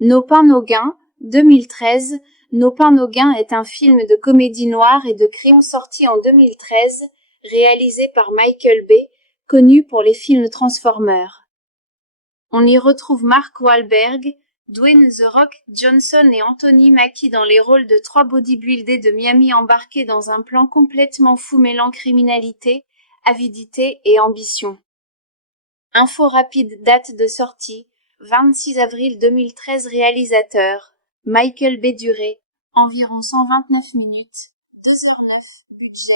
Nos pains nos gains, 2013. Nos pains nos gains est un film de comédie noire et de crime sorti en 2013, réalisé par Michael Bay, connu pour les films Transformers. On y retrouve Mark Wahlberg, Dwayne The Rock Johnson et Anthony Mackie dans les rôles de trois bodybuildés de Miami embarqués dans un plan complètement fou mêlant criminalité, avidité et ambition. Info rapide, date de sortie, 26 avril 2013. Réalisateur, Michael Bay. Durée, environ 129 minutes, 2h09, budget,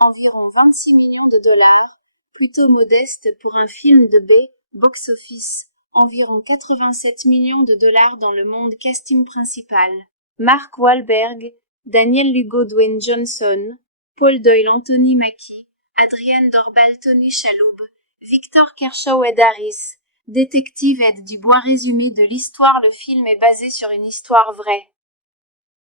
environ 26 millions de dollars, plutôt modeste pour un film de Bay, box-office, environ 87 millions de dollars dans le monde. Casting principal, Mark Wahlberg, Daniel Lugo, Dwayne Johnson, Paul Doyle, Anthony Mackie, Adrienne Dorbal, Tony Shalhoub, Victor Kershaw, Ed Harris, détective Ed Dubois. Résumé de l'histoire. Le film est basé sur une histoire vraie.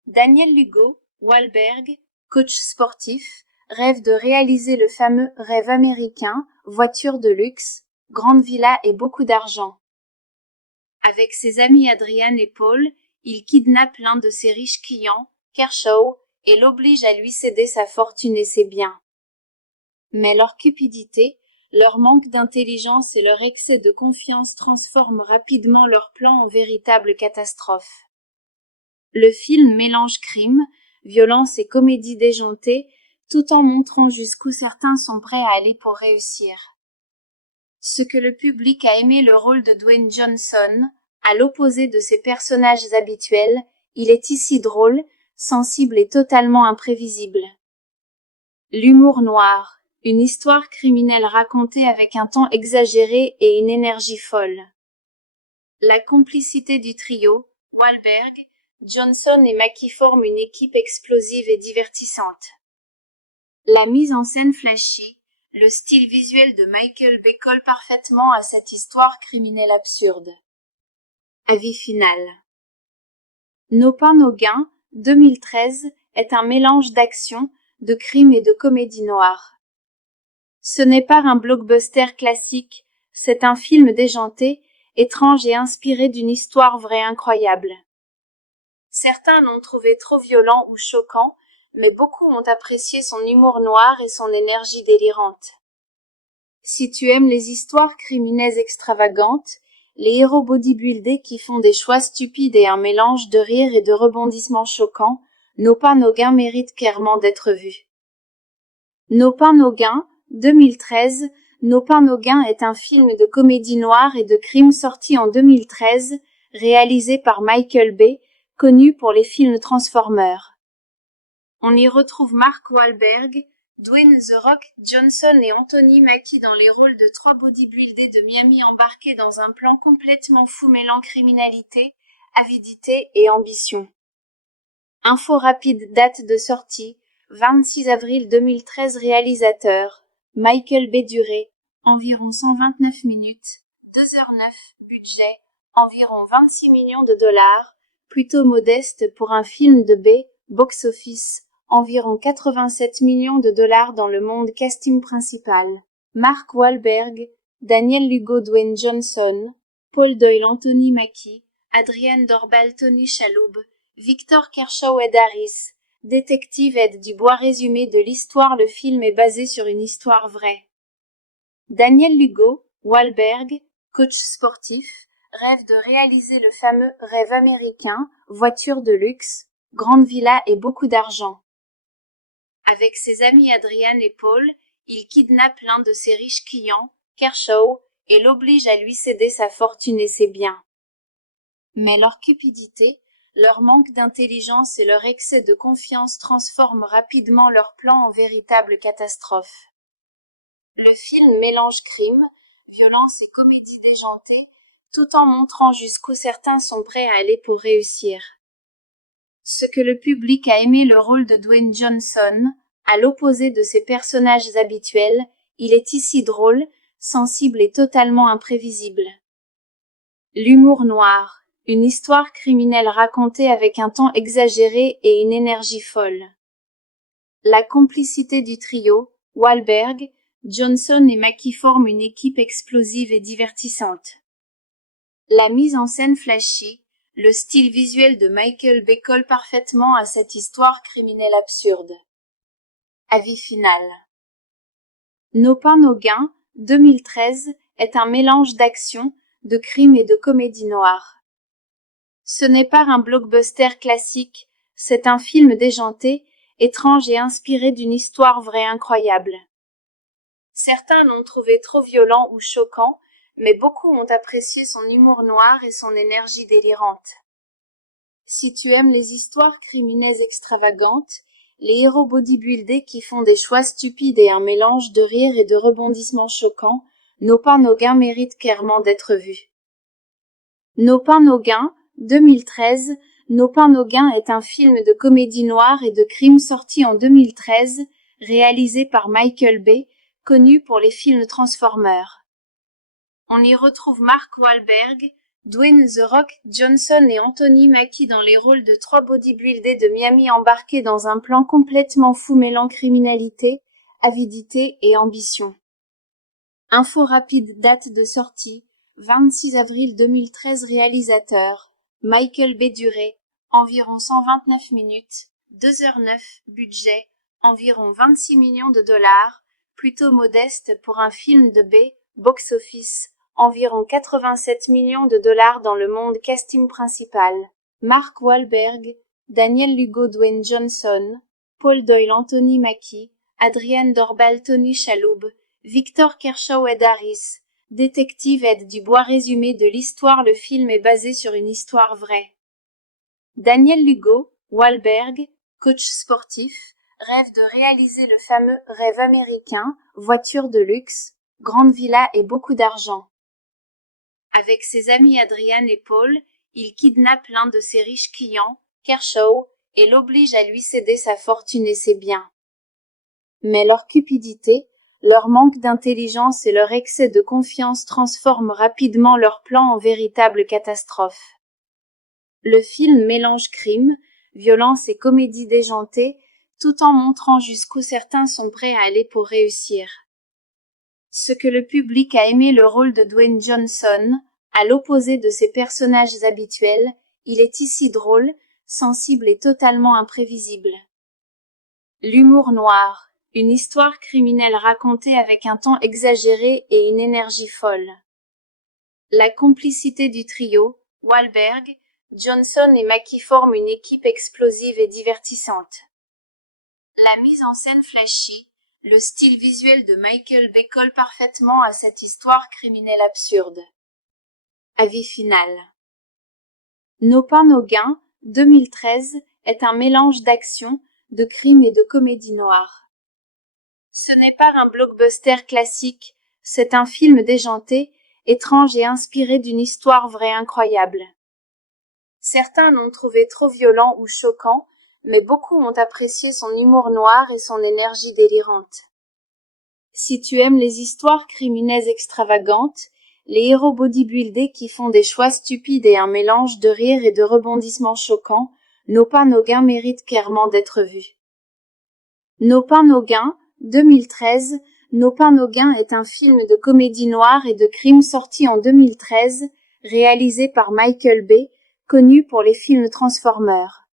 Daniel Lugo, Wahlberg, coach sportif, rêve de réaliser le fameux rêve américain, voiture de luxe, grande villa et beaucoup d'argent. Avec ses amis Adrian et Paul, il kidnappe l'un de ses riches clients, Kershaw, et l'oblige à lui céder sa fortune et ses biens. Mais leur cupidité, leur manque d'intelligence et leur excès de confiance transforment rapidement leur plan en véritable catastrophe. Le film mélange crime, violence et comédie déjantée, tout en montrant jusqu'où certains sont prêts à aller pour réussir. Ce que le public a aimé, le rôle de Dwayne Johnson, à l'opposé de ses personnages habituels, il est ici drôle, sensible et totalement imprévisible. L'humour noir. Une histoire criminelle racontée avec un ton exagéré et une énergie folle. La complicité du trio, Wahlberg, Johnson et Mackie forment une équipe explosive et divertissante. La mise en scène flashy, le style visuel de Michael Bay colle parfaitement à cette histoire criminelle absurde. Avis final. Nos pains nos gains, 2013, est un mélange d'action, de crime et de comédie noire. Ce n'est pas un blockbuster classique, c'est un film déjanté, étrange et inspiré d'une histoire vraie incroyable. Certains l'ont trouvé trop violent ou choquant, mais beaucoup ont apprécié son humour noir et son énergie délirante. Si tu aimes les histoires criminelles extravagantes, les héros bodybuildés qui font des choix stupides et un mélange de rire et de rebondissements choquants, Nos pains nos gains méritent clairement d'être vus. Nos pains nos gains, 2013. Nos pains nos gains est un film de comédie noire et de crime sorti en 2013, réalisé par Michael Bay, connu pour les films Transformers. On y retrouve Mark Wahlberg, Dwayne The Rock Johnson et Anthony Mackie dans les rôles de trois bodybuildés de Miami embarqués dans un plan complètement fou mêlant criminalité, avidité et ambition. Info rapide, date de sortie, 26 avril 2013. Réalisateur, Michael Bay. Durée, environ 129 minutes, 2h09, budget, environ 26 millions de dollars, plutôt modeste pour un film de Bay, box-office, environ 87 millions de dollars dans le monde. Casting principal, Mark Wahlberg, Daniel Lugo, Dwayne Johnson, Paul Doyle, Anthony Mackie, Adrienne Dorbal, Tony Shalhoub, Victor Kershaw, Ed Harris, détective Ed Dubois. Résumé de l'histoire. Le film est basé sur une histoire vraie. Daniel Lugo, Wahlberg, coach sportif, rêve de réaliser le fameux rêve américain, voiture de luxe, grande villa et beaucoup d'argent. Avec ses amis Adrian et Paul, il kidnappe l'un de ses riches clients, Kershaw, et l'oblige à lui céder sa fortune et ses biens. Mais leur cupidité, leur manque d'intelligence et leur excès de confiance transforment rapidement leur plan en véritable catastrophe. Le film mélange crime, violence et comédie déjantée, tout en montrant jusqu'où certains sont prêts à aller pour réussir. Ce que le public a aimé, le rôle de Dwayne Johnson, à l'opposé de ses personnages habituels, il est ici drôle, sensible et totalement imprévisible. L'humour noir, une histoire criminelle racontée avec un ton exagéré et une énergie folle. La complicité du trio, Wahlberg, Johnson et Mackie forment une équipe explosive et divertissante. La mise en scène flashy, Le style visuel de Michael Bay colle parfaitement à cette histoire criminelle absurde. Avis final. Nos pains, nos gains, 2013, est un mélange d'action, de crime et de comédie noire. Ce n'est pas un blockbuster classique, c'est un film déjanté, étrange et inspiré d'une histoire vraie incroyable. Certains l'ont trouvé trop violent ou choquant, mais beaucoup ont apprécié son humour noir et son énergie délirante. Si tu aimes les histoires criminelles extravagantes, les héros bodybuildés qui font des choix stupides et un mélange de rire et de rebondissements choquants, Nos pains, nos gains méritent clairement d'être vus. Nos pains, nos gains, 2013, Nos pains, nos gains est un film de comédie noire et de crime sorti en 2013, réalisé par Michael Bay, connu pour les films Transformers. On y retrouve Mark Wahlberg, Dwayne The Rock Johnson et Anthony Mackie dans les rôles de trois bodybuildés de Miami embarqués dans un plan complètement fou mêlant criminalité, avidité et ambition. Info rapide, date de sortie, 26 avril 2013. Réalisateur, Michael Bay. Durée, environ 129 minutes, 2h09. Budget, environ 26 millions de dollars, plutôt modeste pour un film de B. Box-office, environ 87 millions de dollars dans le monde. Casting principal, Mark Wahlberg, Daniel Lugo, Dwayne Johnson, Paul Doyle, Anthony Mackie, Adrienne Dorbal, Tony Shalhoub, Victor Kershaw, Ed Harris, détective Ed Dubois. Résumé de l'histoire. Le film est basé sur une histoire vraie. Daniel Lugo, Wahlberg, coach sportif, rêve de réaliser le fameux rêve américain, voiture de luxe, grande villa et beaucoup d'argent. Avec ses amis Adrian et Paul, il kidnappe l'un de ses riches clients, Kershaw, et l'oblige à lui céder sa fortune et ses biens. Mais leur cupidité, leur manque d'intelligence et leur excès de confiance transforment rapidement leur plan en véritable catastrophe. Le film mélange crime, violence et comédie déjantée, tout en montrant jusqu'où certains sont prêts à aller pour réussir. Ce que le public a aimé, le rôle de Dwayne Johnson, à l'opposé de ses personnages habituels, il est ici drôle, sensible et totalement imprévisible. L'humour noir. Une histoire criminelle racontée avec un ton exagéré et une énergie folle. La complicité du trio, Wahlberg, Johnson et Mackie forment une équipe explosive et divertissante. La mise en scène flashy, le style visuel de Michael Bay colle parfaitement à cette histoire criminelle absurde. Avis final. Nos pains, nos gains, 2013, est un mélange d'action, de crime et de comédie noire. Ce n'est pas un blockbuster classique, c'est un film déjanté, étrange et inspiré d'une histoire vraie incroyable. Certains l'ont trouvé trop violent ou choquant, mais beaucoup ont apprécié son humour noir et son énergie délirante. Si tu aimes les histoires criminelles extravagantes, les héros bodybuildés qui font des choix stupides et un mélange de rire et de rebondissements choquants, Nos pains, nos gains méritent clairement d'être vus. Nos pains, nos gains, 2013, Nos pains, nos gains est un film de comédie noire et de crime sorti en 2013, réalisé par Michael Bay, connu pour les films Transformers.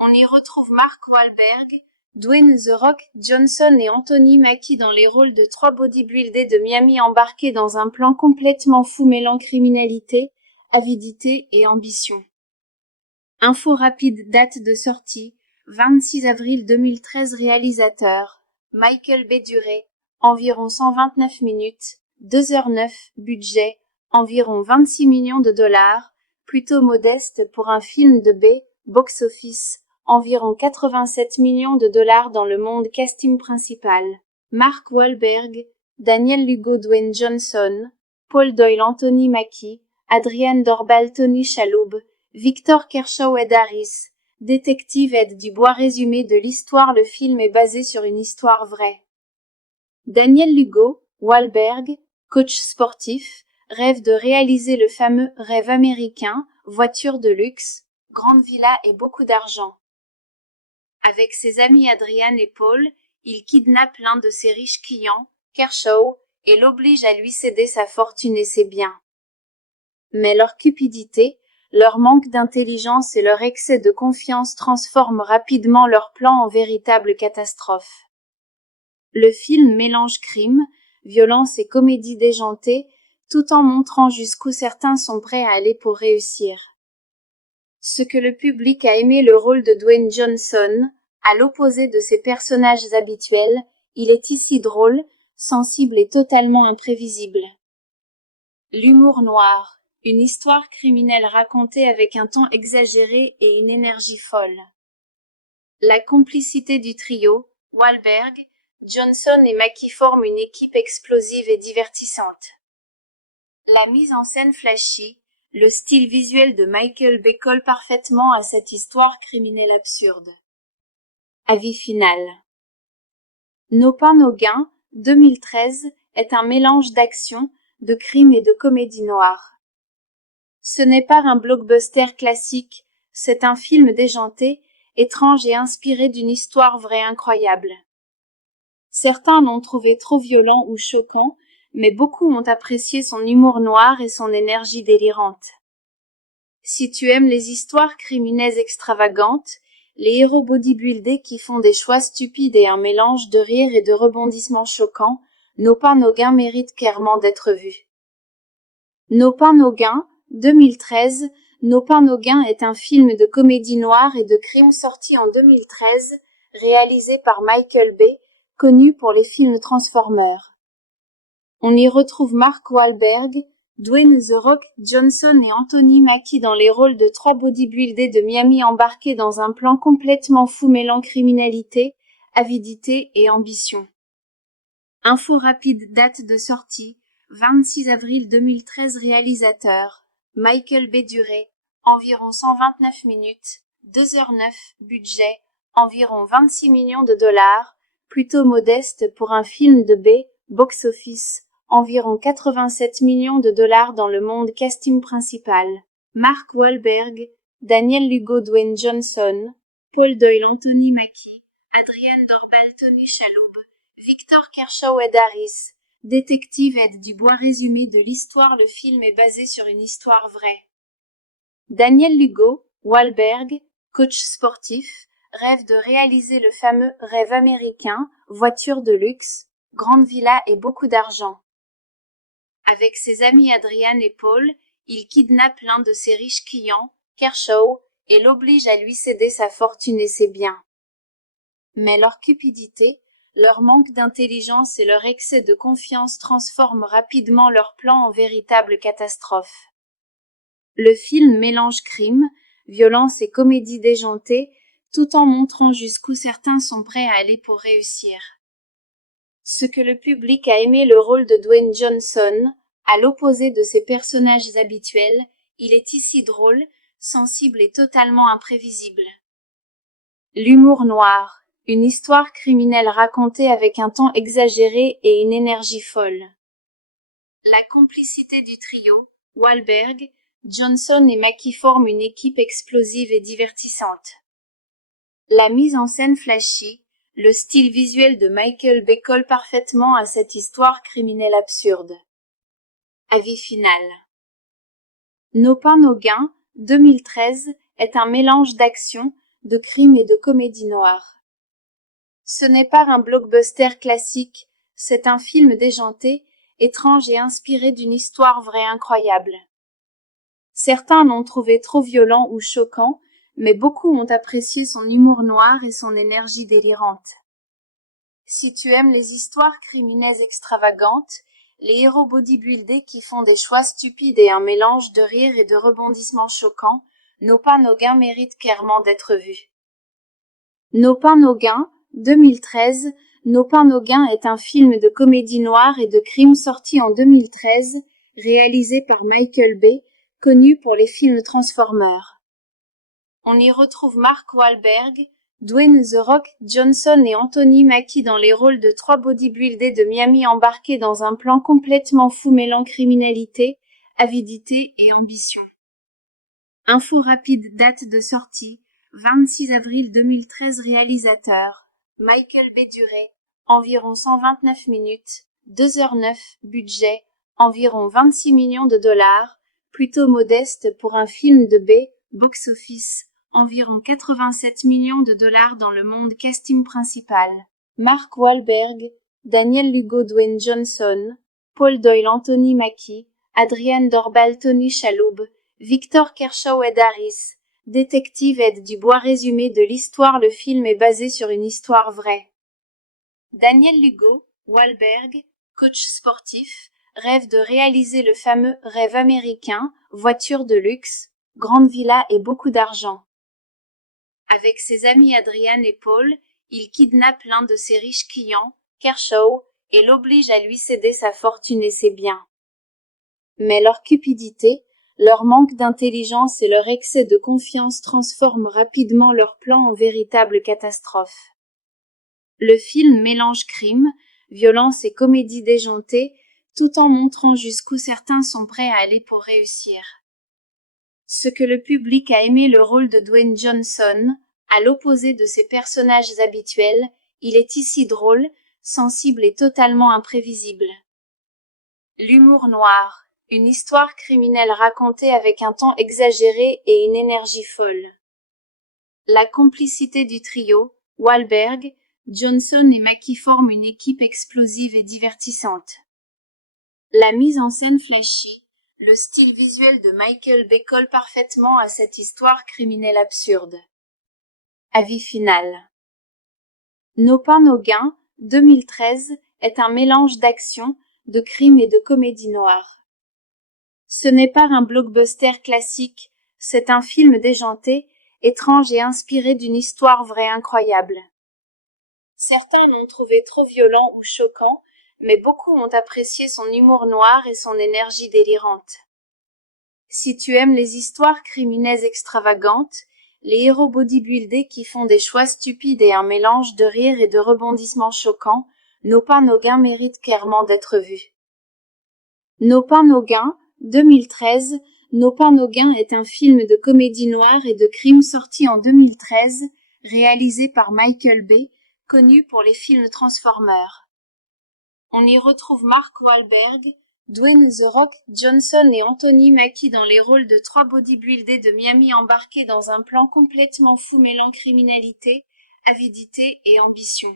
On y retrouve Mark Wahlberg, Dwayne The Rock Johnson et Anthony Mackie dans les rôles de trois bodybuildés de Miami embarqués dans un plan complètement fou mêlant criminalité, avidité et ambition. Info rapide, date de sortie, 26 avril 2013. Réalisateur, Michael Bay. Durée, environ 129 minutes, 2h09. Budget, environ 26 millions de dollars, plutôt modeste pour un film de B. Box-office, environ 87 millions de dollars dans le monde. Casting principal, Mark Wahlberg, Daniel Lugo, Dwayne Johnson, Paul Doyle, Anthony Mackie, Adrienne Dorbal, Tony Shalhoub, Victor Kershaw, Ed Harris, détective Ed Dubois. Résumé de l'histoire. Le film est basé sur une histoire vraie. Daniel Lugo, Wahlberg, coach sportif, rêve de réaliser le fameux rêve américain, voiture de luxe, grande villa et beaucoup d'argent. Avec ses amis Adrian et Paul, il kidnappe l'un de ses riches clients, Kershaw, et l'oblige à lui céder sa fortune et ses biens. Mais leur cupidité, leur manque d'intelligence et leur excès de confiance transforment rapidement leur plan en véritable catastrophe. Le film mélange crime, violence et comédie déjantée, tout en montrant jusqu'où certains sont prêts à aller pour réussir. Ce que le public a aimé le rôle de Dwayne Johnson, à l'opposé de ses personnages habituels, il est ici drôle, sensible et totalement imprévisible. L'humour noir, une histoire criminelle racontée avec un ton exagéré et une énergie folle. La complicité du trio, Wahlberg, Johnson et Mackie forment une équipe explosive et divertissante. La mise en scène flashy, le style visuel de Michael Bay colle parfaitement à cette histoire criminelle absurde. Avis final. Nos pains, nos gains, 2013, est un mélange d'action, de crime et de comédie noire. Ce n'est pas un blockbuster classique, c'est un film déjanté, étrange et inspiré d'une histoire vraie incroyable. Certains l'ont trouvé trop violent ou choquant, mais beaucoup ont apprécié son humour noir et son énergie délirante. Si tu aimes les histoires criminelles extravagantes, les héros bodybuildés qui font des choix stupides et un mélange de rire et de rebondissements choquants, Nos pains, nos gains méritent clairement d'être vus. Nos pains, nos gains, 2013, Nos pains, nos gains est un film de comédie noire et de crime sorti en 2013, réalisé par Michael Bay, connu pour les films Transformers. On y retrouve Mark Wahlberg, Dwayne The Rock Johnson et Anthony Mackie dans les rôles de trois bodybuildés de Miami embarqués dans un plan complètement fou mêlant criminalité, avidité et ambition. Info rapide, date de sortie, 26 avril 2013. Réalisateur, Michael Bay. Durée, environ 129 minutes, 2h09. Budget, environ 26 millions de dollars, plutôt modeste pour un film de Bay. Box-office, environ 87 millions de dollars dans le monde. Casting principal, Mark Wahlberg, Daniel Lugo, Dwayne Johnson, Paul Doyle, Anthony Mackie, Adrienne Dorbal, Tony Shalhoub, Victor Kershaw, Ed Harris, détective Ed Dubois. Résumé de l'histoire. Le film est basé sur une histoire vraie. Daniel Lugo, Wahlberg, coach sportif, rêve de réaliser le fameux rêve américain, voiture de luxe, grande villa et beaucoup d'argent. Avec ses amis Adrian et Paul, il kidnappe l'un de ses riches clients, Kershaw, et l'oblige à lui céder sa fortune et ses biens. Mais leur cupidité, leur manque d'intelligence et leur excès de confiance transforment rapidement leur plan en véritable catastrophe. Le film mélange crime, violence et comédie déjantée, tout en montrant jusqu'où certains sont prêts à aller pour réussir. Ce que le public a aimé le rôle de Dwayne Johnson, à l'opposé de ses personnages habituels, il est ici drôle, sensible et totalement imprévisible. L'humour noir, une histoire criminelle racontée avec un ton exagéré et une énergie folle. La complicité du trio, Wahlberg, Johnson et Mackie forment une équipe explosive et divertissante. La mise en scène flashy, le style visuel de Michael Bay colle parfaitement à cette histoire criminelle absurde. Avis final. Nos pains, nos gains, 2013, est un mélange d'action, de crime et de comédie noire. Ce n'est pas un blockbuster classique, c'est un film déjanté, étrange et inspiré d'une histoire vraie incroyable. Certains l'ont trouvé trop violent ou choquant, mais beaucoup ont apprécié son humour noir et son énergie délirante. Si tu aimes les histoires criminelles extravagantes, les héros bodybuildés qui font des choix stupides et un mélange de rire et de rebondissements choquants, Nos pains, nos gains méritent clairement d'être vus. Nos pains, nos gains, 2013, Nos pains, nos gains est un film de comédie noire et de crime sorti en 2013, réalisé par Michael Bay, connu pour les films Transformers. On y retrouve Mark Wahlberg, Dwayne The Rock Johnson et Anthony Mackie dans les rôles de trois bodybuildés de Miami embarqués dans un plan complètement fou mêlant criminalité, avidité et ambition. Info rapide, date de sortie, 26 avril 2013. Réalisateur, Michael Bay. Durée, environ 129 minutes, 2h09. Budget, environ 26 millions de dollars, plutôt modeste pour un film de B, box-office, environ 87 millions de dollars dans le monde. Casting principal: Mark Wahlberg, Daniel Lugo, Dwayne Johnson, Paul Doyle, Anthony Mackie, Adrienne Dorbal, Tony Shalhoub, Victor Kershaw, Ed Harris, détective Ed Dubois. Résumé de l'histoire: le film est basé sur une histoire vraie. Daniel Lugo, Wahlberg, coach sportif, rêve de réaliser le fameux rêve américain, voiture de luxe, grande villa et beaucoup d'argent. Avec ses amis Adrian et Paul, il kidnappe l'un de ses riches clients, Kershaw, et l'oblige à lui céder sa fortune et ses biens. Mais leur cupidité, leur manque d'intelligence et leur excès de confiance transforment rapidement leur plan en véritable catastrophe. Le film mélange crime, violence et comédie déjantée, tout en montrant jusqu'où certains sont prêts à aller pour réussir. Ce que le public a aimé: le rôle de Dwayne Johnson, à l'opposé de ses personnages habituels, il est ici drôle, sensible et totalement imprévisible. L'humour noir, une histoire criminelle racontée avec un ton exagéré et une énergie folle. La complicité du trio, Wahlberg, Johnson et Mackie forment une équipe explosive et divertissante. La mise en scène flashy, le style visuel de Michael Bay colle parfaitement à cette histoire criminelle absurde. Avis final. Nos pains, nos gains, 2013, est un mélange d'action, de crime et de comédie noire. Ce n'est pas un blockbuster classique, c'est un film déjanté, étrange et inspiré d'une histoire vraie incroyable. Certains l'ont trouvé trop violent ou choquant, mais beaucoup ont apprécié son humour noir et son énergie délirante. Si tu aimes les histoires criminelles extravagantes, les héros bodybuildés qui font des choix stupides et un mélange de rire et de rebondissements choquants, Nos pains, nos gains méritent clairement d'être vus. Nos pains, nos gains, 2013. Nos pains, nos gains est un film de comédie noire et de crime sorti en 2013, réalisé par Michael Bay, connu pour les films Transformers. On y retrouve Mark Wahlberg, Dwayne The Rock Johnson et Anthony Mackie dans les rôles de trois bodybuildés de Miami embarqués dans un plan complètement fou mêlant criminalité, avidité et ambition.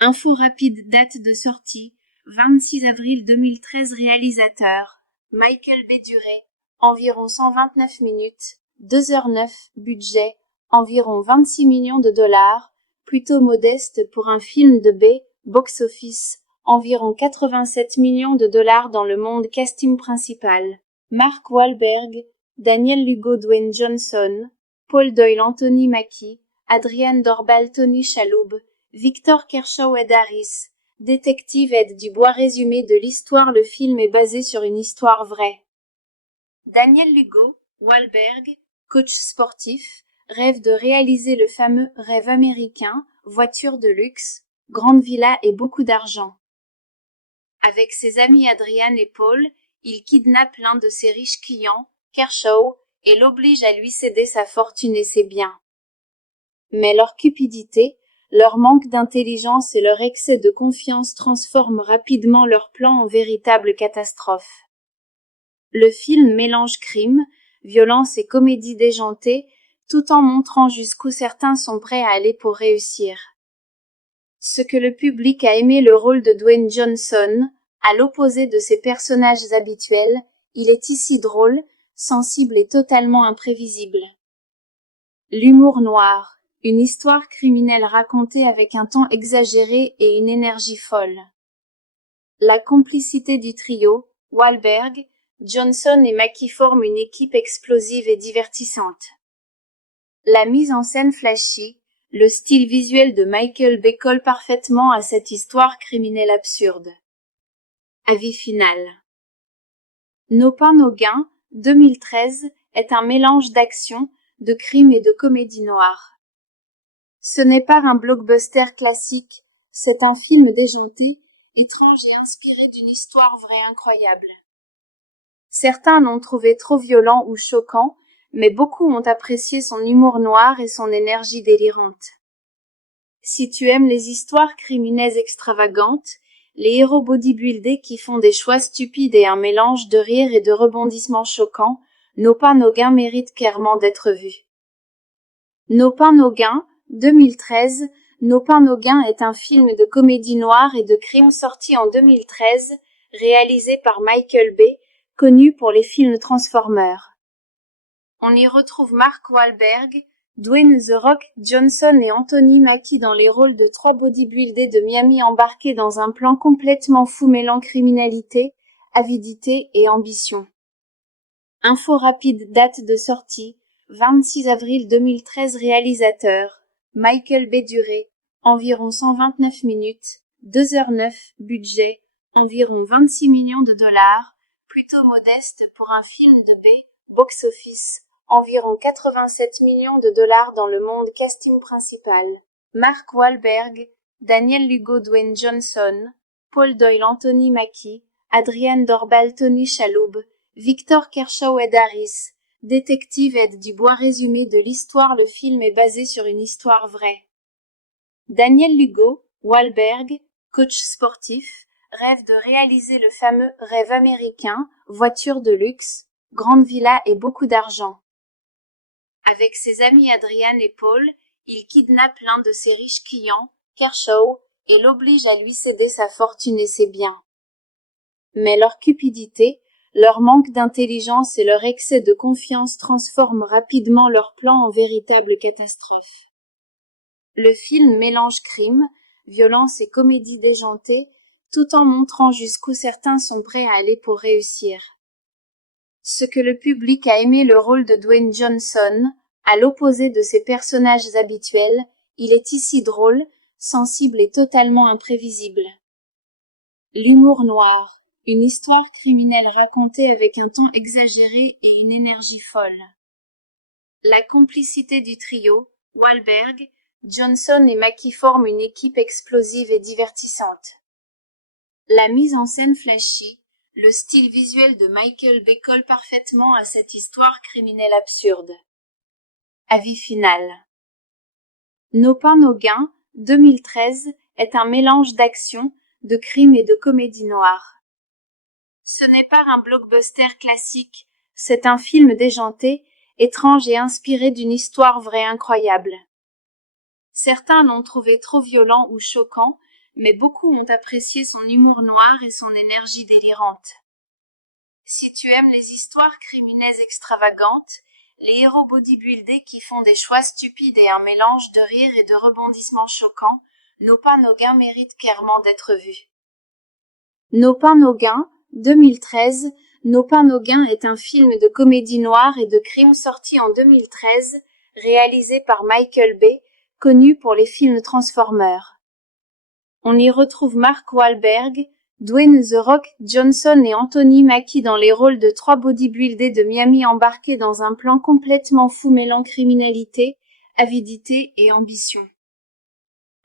Info rapide: date de sortie, 26 avril 2013. Réalisateur, Michael Bay. Durée, environ 129 minutes, 2h09. Budget, environ 26 millions de dollars, plutôt modeste pour un film de B, box-office, environ 87 millions de dollars dans le monde. Casting principal: Mark Wahlberg, Daniel Lugo, Dwayne Johnson, Paul Doyle, Anthony Mackie, Adrienne Dorbal, Tony Shalhoub, Victor Kershaw, Ed Harris, détective Ed Dubois. Résumé de l'histoire: le film est basé sur une histoire vraie. Daniel Lugo, Wahlberg, coach sportif, rêve de réaliser le fameux rêve américain, voiture de luxe, grande villa et beaucoup d'argent. Avec ses amis Adrian et Paul, il kidnappe l'un de ses riches clients, Kershaw, et l'oblige à lui céder sa fortune et ses biens. Mais leur cupidité, leur manque d'intelligence et leur excès de confiance transforment rapidement leur plan en véritable catastrophe. Le film mélange crime, violence et comédie déjantée, tout en montrant jusqu'où certains sont prêts à aller pour réussir. Ce que le public a aimé: le rôle de Dwayne Johnson, à l'opposé de ses personnages habituels, il est ici drôle, sensible et totalement imprévisible. L'humour noir, une histoire criminelle racontée avec un ton exagéré et une énergie folle. La complicité du trio, Wahlberg, Johnson et Mackie forment une équipe explosive et divertissante. La mise en scène flashy, le style visuel de Michael Bay colle parfaitement à cette histoire criminelle absurde. Avis final. Nos pains, nos gains, 2013, est un mélange d'action, de crime et de comédie noire. Ce n'est pas un blockbuster classique, c'est un film déjanté, étrange et inspiré d'une histoire vraie incroyable. Certains l'ont trouvé trop violent ou choquant, mais beaucoup ont apprécié son humour noir et son énergie délirante. Si tu aimes les histoires criminelles extravagantes, les héros bodybuildés qui font des choix stupides et un mélange de rire et de rebondissements choquants, Nos pains nos gains méritent clairement d'être vus. Nos pains nos gains, 2013, Nos pains nos gains est un film de comédie noire et de crime sorti en 2013, réalisé par Michael Bay, connu pour les films Transformers. On y retrouve Mark Wahlberg, Dwayne The Rock Johnson et Anthony Mackie dans les rôles de trois bodybuildés de Miami embarqués dans un plan complètement fou mêlant criminalité, avidité et ambition. Info rapide, date de sortie, 26 avril 2013. Réalisateur, Michael Bay. Durée, environ 129 minutes, 2h09. Budget, environ 26 millions de dollars, plutôt modeste pour un film de B. Box-office, environ 87 millions de dollars dans le monde. Casting principal, Mark Wahlberg, Daniel Lugo, Dwayne Johnson, Paul Doyle, Anthony Mackie, Adrienne Dorbal, Tony Shalhoub, Victor Kershaw, Ed Harris, détective Ed Dubois. Résumé de l'histoire. Le film est basé sur une histoire vraie. Daniel Lugo, Wahlberg, coach sportif, rêve de réaliser le fameux rêve américain, voiture de luxe, grande villa et beaucoup d'argent. Avec ses amis Adrian et Paul, il kidnappe l'un de ses riches clients, Kershaw, et l'oblige à lui céder sa fortune et ses biens. Mais leur cupidité, leur manque d'intelligence et leur excès de confiance transforment rapidement leur plan en véritable catastrophe. Le film mélange crime, violence et comédie déjantée, tout en montrant jusqu'où certains sont prêts à aller pour réussir. Ce que le public a aimé le rôle de Dwayne Johnson, à l'opposé de ses personnages habituels, il est ici drôle, sensible et totalement imprévisible. L'humour noir, une histoire criminelle racontée avec un ton exagéré et une énergie folle. La complicité du trio, Wahlberg, Johnson et Mackie forment une équipe explosive et divertissante. La mise en scène flashy, le style visuel de Michael Bay colle parfaitement à cette histoire criminelle absurde. Avis final. Nos pains nos gains, 2013, est un mélange d'action, de crime et de comédie noire. Ce n'est pas un blockbuster classique, c'est un film déjanté, étrange et inspiré d'une histoire vraie incroyable. Certains l'ont trouvé trop violent ou choquant, mais beaucoup ont apprécié son humour noir et son énergie délirante. Si tu aimes les histoires criminelles extravagantes, les héros bodybuildés qui font des choix stupides et un mélange de rire et de rebondissements choquants, Nos pains nos gains méritent clairement d'être vus. Nos pains nos gains, 2013, Nos pains nos gains est un film de comédie noire et de crime sorti en 2013, réalisé par Michael Bay, connu pour les films Transformers. On y retrouve Mark Wahlberg, Dwayne The Rock Johnson et Anthony Mackie dans les rôles de trois bodybuildés de Miami embarqués dans un plan complètement fou mêlant criminalité, avidité et ambition.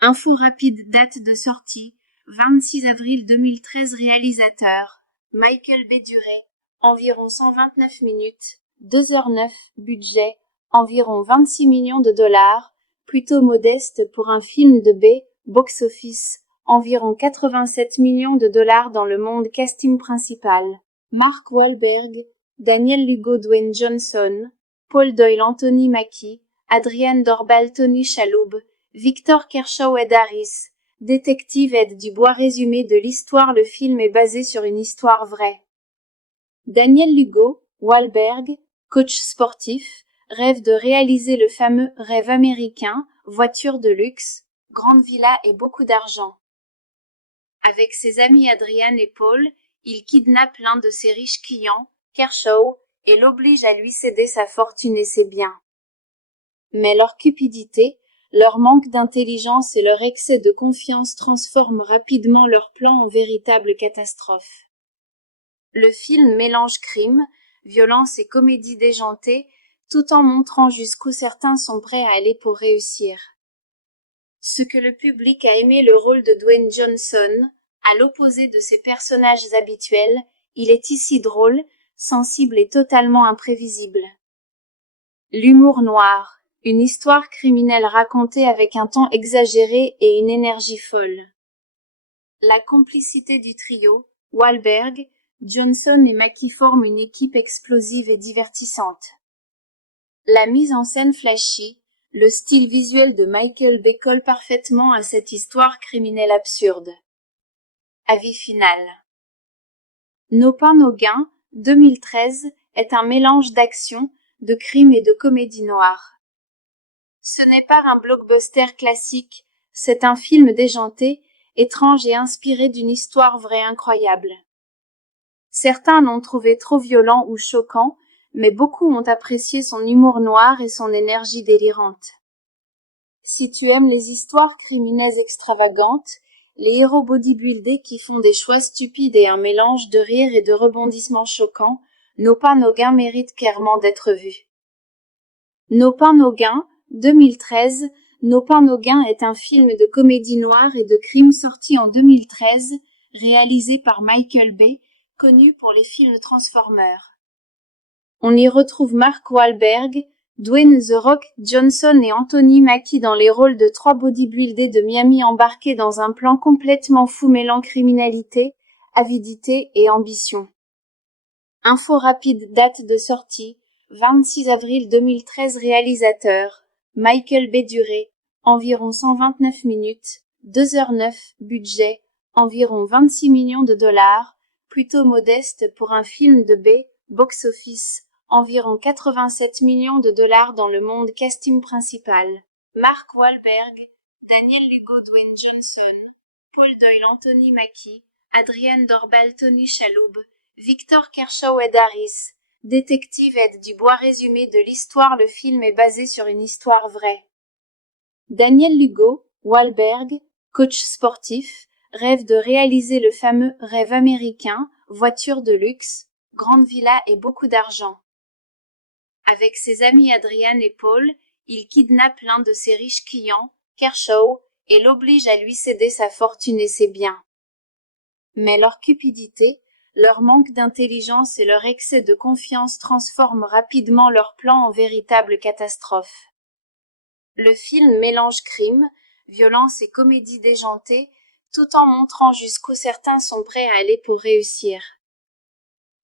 Info rapide, date de sortie, 26 avril 2013. Réalisateur, Michael Bay. Durée, environ 129 minutes, 2h09. Budget, environ 26 millions de dollars, plutôt modeste pour un film de B. Box-office, environ 87 millions de dollars dans le monde. Casting principal, Mark Wahlberg, Daniel Lugo, Dwayne Johnson, Paul Doyle, Anthony Mackie, Adrienne Dorbal, Tony Shalhoub, Victor Kershaw, Ed Harris, détective Ed Dubois. Résumé de l'histoire. Le film est basé sur une histoire vraie. Daniel Lugo, Wahlberg, coach sportif, rêve de réaliser le fameux rêve américain, voiture de luxe, grande villa et beaucoup d'argent. Avec ses amis Adrian et Paul, il kidnappe l'un de ses riches clients, Kershaw, et l'oblige à lui céder sa fortune et ses biens. Mais leur cupidité, leur manque d'intelligence et leur excès de confiance transforment rapidement leur plan en véritable catastrophe. Le film mélange crime, violence et comédie déjantée, tout en montrant jusqu'où certains sont prêts à aller pour réussir. Ce que le public a aimé le rôle de Dwayne Johnson, à l'opposé de ses personnages habituels, il est ici drôle, sensible et totalement imprévisible. L'humour noir, une histoire criminelle racontée avec un ton exagéré et une énergie folle. La complicité du trio, Wahlberg, Johnson et Mackie forment une équipe explosive et divertissante. La mise en scène flashy, le style visuel de Michael Bay colle parfaitement à cette histoire criminelle absurde. Avis final. Nos pains, nos gains, 2013, est un mélange d'action, de crime et de comédie noire. Ce n'est pas un blockbuster classique, c'est un film déjanté, étrange et inspiré d'une histoire vraie incroyable. Certains l'ont trouvé trop violent ou choquant, mais beaucoup ont apprécié son humour noir et son énergie délirante. Si tu aimes les histoires criminelles extravagantes, les héros bodybuildés qui font des choix stupides et un mélange de rire et de rebondissements choquants, Nos pains, nos gains méritent clairement d'être vus. Nos pains, nos gains, 2013, Nos pains, nos gains est un film de comédie noire et de crime sorti en 2013, réalisé par Michael Bay, connu pour les films Transformers. On y retrouve Mark Wahlberg, Dwayne The Rock Johnson et Anthony Mackie dans les rôles de trois bodybuildés de Miami embarqués dans un plan complètement fou mêlant criminalité, avidité et ambition. Info rapide, date de sortie, 26 avril 2013. Réalisateur, Michael Bay. Durée, environ 129 minutes, 2h09. Budget, environ 26 millions de dollars, plutôt modeste pour un film de Bay. Box-office, environ 87 millions de dollars dans le monde. Casting principal, Mark Wahlberg, Daniel Lugo, Dwayne Johnson, Paul Doyle, Anthony Mackie, Adrienne Dorbal, Tony Shalhoub, Victor Kershaw, Ed Harris, détective Ed Dubois. Résumé de l'histoire. Le film est basé sur une histoire vraie. Daniel Lugo, Wahlberg, coach sportif, rêve de réaliser le fameux rêve américain, voiture de luxe, grande villa et beaucoup d'argent. Avec ses amis Adrian et Paul, il kidnappe l'un de ses riches clients, Kershaw, et l'oblige à lui céder sa fortune et ses biens. Mais leur cupidité, leur manque d'intelligence et leur excès de confiance transforment rapidement leur plan en véritable catastrophe. Le film mélange crime, violence et comédie déjantée, tout en montrant jusqu'où certains sont prêts à aller pour réussir.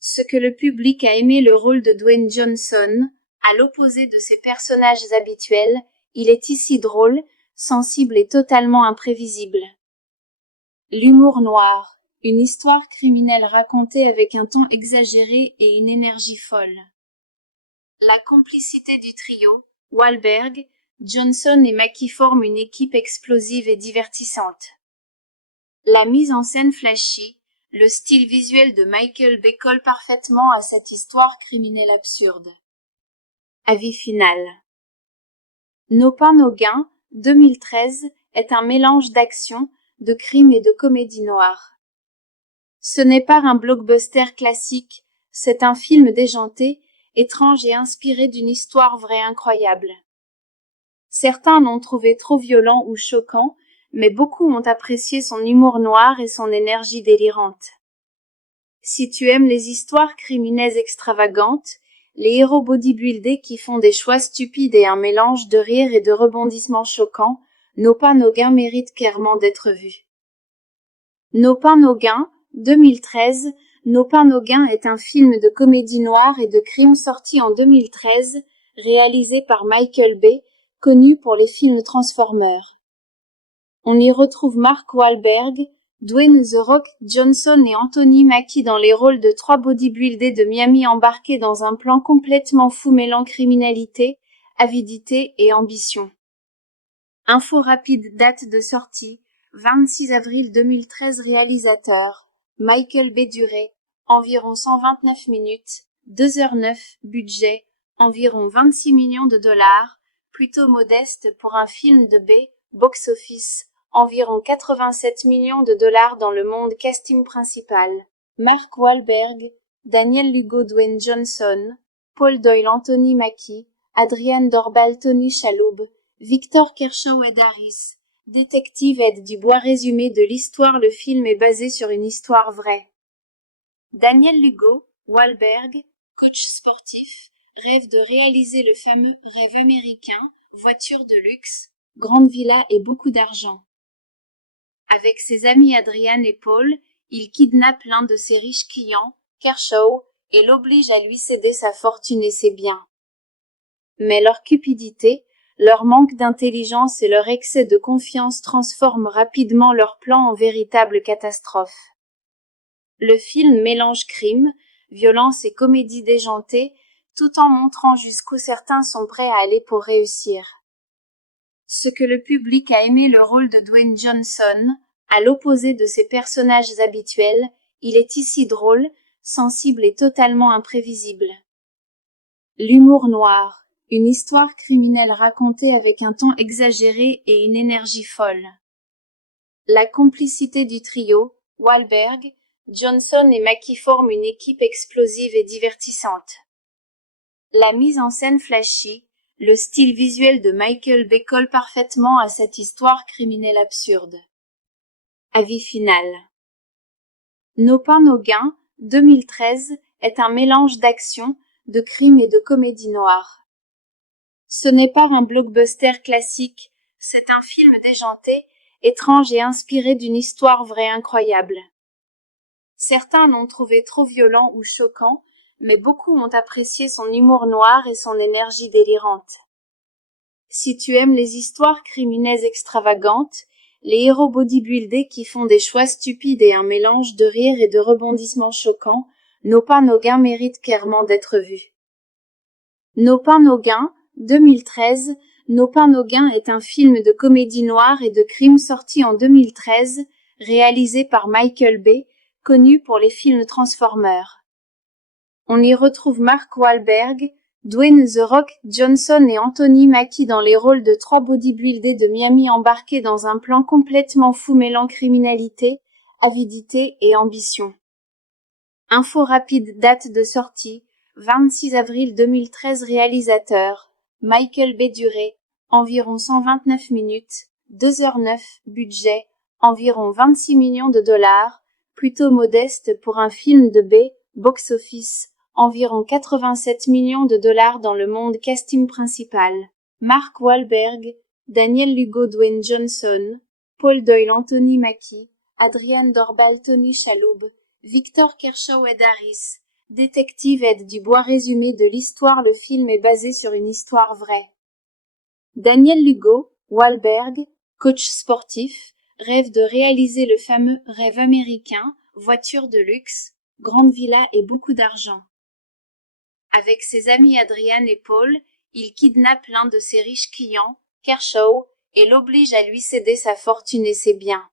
Ce que le public a aimé le rôle de Dwayne Johnson, à l'opposé de ses personnages habituels, il est ici drôle, sensible et totalement imprévisible. L'humour noir. Une histoire criminelle racontée avec un ton exagéré et une énergie folle. La complicité du trio, Wahlberg, Johnson et Mackie forment une équipe explosive et divertissante. La mise en scène flashy, le style visuel de Michael Bay colle parfaitement à cette histoire criminelle absurde. Avis final. Nos pains, nos gains, 2013, est un mélange d'action, de crime et de comédie noire. Ce n'est pas un blockbuster classique, c'est un film déjanté, étrange et inspiré d'une histoire vraie incroyable. Certains l'ont trouvé trop violent ou choquant, mais beaucoup ont apprécié son humour noir et son énergie délirante. Si tu aimes les histoires criminelles extravagantes, les héros bodybuildés qui font des choix stupides et un mélange de rire et de rebondissements choquants, Nos pains, nos gains méritent clairement d'être vus. Nos pains, nos gains, 2013, Nos pains, nos gains est un film de comédie noire et de crime sorti en 2013, réalisé par Michael Bay, connu pour les films Transformers. On y retrouve Mark Wahlberg, Dwayne The Rock Johnson et Anthony Mackie dans les rôles de trois bodybuildés de Miami embarqués dans un plan complètement fou mêlant criminalité, avidité et ambition. Info rapide, date de sortie, 26 avril 2013. Réalisateur, Michael Bay. Durée, environ 129 minutes, 2h09. Budget, environ 26 millions de dollars, plutôt modeste pour un film de Bay. Box-office, environ 87 millions de dollars dans le monde. Casting principal, Mark Wahlberg, Daniel Lugo, Dwayne Johnson, Paul Doyle, Anthony Mackie, Adrienne Dorbal, Tony Shalhoub, Victor Kershaw, Ed Harris, détective Ed Dubois. Résumé de l'histoire. Le film est basé sur une histoire vraie. Daniel Lugo, Wahlberg, coach sportif, rêve de réaliser le fameux rêve américain, voiture de luxe, grande villa et beaucoup d'argent. Avec ses amis Adrian et Paul, il kidnappe l'un de ses riches clients, Kershaw, et l'oblige à lui céder sa fortune et ses biens. Mais leur cupidité, leur manque d'intelligence et leur excès de confiance transforment rapidement leur plan en véritable catastrophe. Le film mélange crime, violence et comédie déjantée, tout en montrant jusqu'où certains sont prêts à aller pour réussir. Ce que le public a aimé le rôle de Dwayne Johnson, à l'opposé de ses personnages habituels, il est ici drôle, sensible et totalement imprévisible. L'humour noir, une histoire criminelle racontée avec un ton exagéré et une énergie folle. La complicité du trio, Wahlberg, Johnson et Mackie forment une équipe explosive et divertissante. La mise en scène flashy, le style visuel de Michael Bay colle parfaitement à cette histoire criminelle absurde. Avis final. Nos pains, nos gains, 2013, est un mélange d'action, de crime et de comédie noire. Ce n'est pas un blockbuster classique, c'est un film déjanté, étrange et inspiré d'une histoire vraie incroyable. Certains l'ont trouvé trop violent ou choquant, mais beaucoup ont apprécié son humour noir et son énergie délirante. Si tu aimes les histoires criminelles extravagantes, les héros bodybuildés qui font des choix stupides et un mélange de rire et de rebondissements choquants, Nos pains, nos gains méritent clairement d'être vus. Nos pains, nos gains, 2013, Nos pains, nos gains est un film de comédie noire et de crime sorti en 2013, réalisé par Michael Bay, connu pour les films Transformers. On y retrouve Mark Wahlberg, Dwayne The Rock Johnson et Anthony Mackie dans les rôles de trois bodybuildés de Miami embarqués dans un plan complètement fou mêlant criminalité, avidité et ambition. Info rapide, date de sortie, 26 avril 2013. Réalisateur, Michael Bay. Durée, environ 129 minutes, 2h09. Budget, environ 26 millions de dollars, plutôt modeste pour un film de Bay. Box-office, environ 87 millions de dollars dans le monde. Casting principal, Mark Wahlberg, Daniel Lugo, Dwayne Johnson, Paul Doyle, Anthony Mackie, Adrian Dorbal, Tony Shalhoub, Victor Kershaw, Ed Harris, détective Ed Dubois. Résumé de l'histoire. Le film est basé sur une histoire vraie. Daniel Lugo, Wahlberg, coach sportif, rêve de réaliser le fameux rêve américain, voiture de luxe, grande villa et beaucoup d'argent. Avec ses amis Adrian et Paul, il kidnappe l'un de ses riches clients, Kershaw, et l'oblige à lui céder sa fortune et ses biens.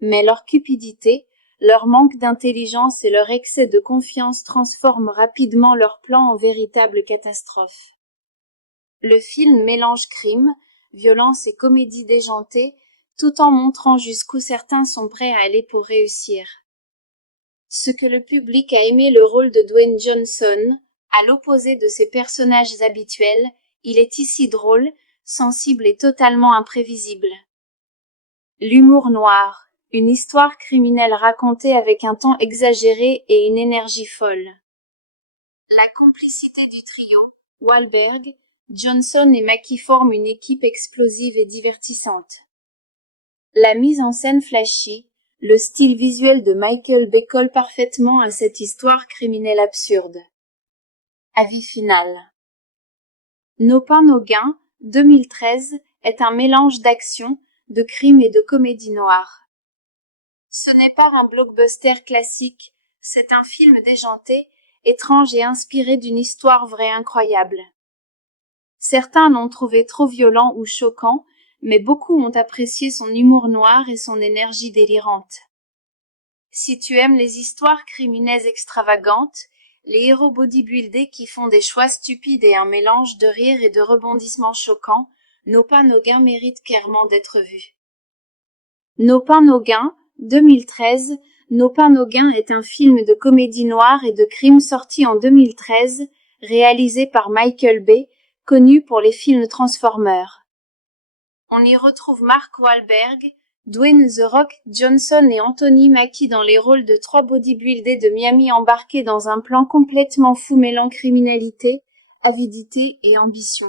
Mais leur cupidité, leur manque d'intelligence et leur excès de confiance transforment rapidement leur plan en véritable catastrophe. Le film mélange crime, violence et comédie déjantée, tout en montrant jusqu'où certains sont prêts à aller pour réussir. Ce que le public a aimé le rôle de Dwayne Johnson, à l'opposé de ses personnages habituels, il est ici drôle, sensible et totalement imprévisible. L'humour noir, une histoire criminelle racontée avec un ton exagéré et une énergie folle. La complicité du trio, Wahlberg, Johnson et Mackie forment une équipe explosive et divertissante. La mise en scène flashy, le style visuel de Michael Bay colle parfaitement à cette histoire criminelle absurde. Avis final. Nos pains, nos gains, 2013, est un mélange d'action, de crime et de comédie noire. Ce n'est pas un blockbuster classique, c'est un film déjanté, étrange et inspiré d'une histoire vraie incroyable. Certains l'ont trouvé trop violent ou choquant, mais beaucoup ont apprécié son humour noir et son énergie délirante. Si tu aimes les histoires criminelles extravagantes, les héros bodybuildés qui font des choix stupides et un mélange de rire et de rebondissements choquants, Nos pains, nos gains méritent clairement d'être vus. Nos pains, nos gains, 2013, Nos pains, nos gains est un film de comédie noire et de crime sorti en 2013, réalisé par Michael Bay, connu pour les films Transformers. On y retrouve Mark Wahlberg, Dwayne The Rock Johnson et Anthony Mackie dans les rôles de trois bodybuildés de Miami embarqués dans un plan complètement fou mêlant criminalité, avidité et ambition.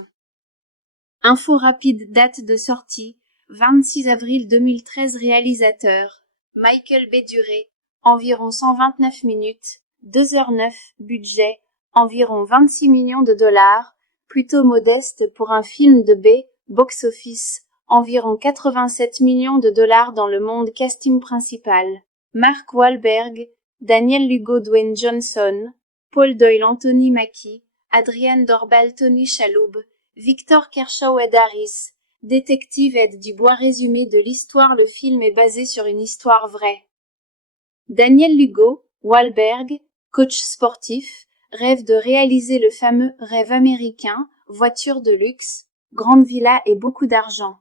Info rapide, date de sortie, 26 avril 2013 Réalisateur, Michael B. Duré, environ 129 minutes, 2h09, budget, environ 26 millions de dollars, plutôt modeste pour un film de B, box-office, environ 87 millions de dollars dans le monde. Casting principal, Mark Wahlberg, Daniel Lugo, Dwayne Johnson, Paul Doyle, Anthony Mackie, Adrienne Dorbal, Tony Shalhoub, Victor Kershaw, Ed Harris, détective Ed Dubois. Résumé de l'histoire. Le film est basé sur une histoire vraie. Daniel Lugo, Wahlberg, coach sportif, rêve de réaliser le fameux rêve américain, voiture de luxe, grande villa et beaucoup d'argent.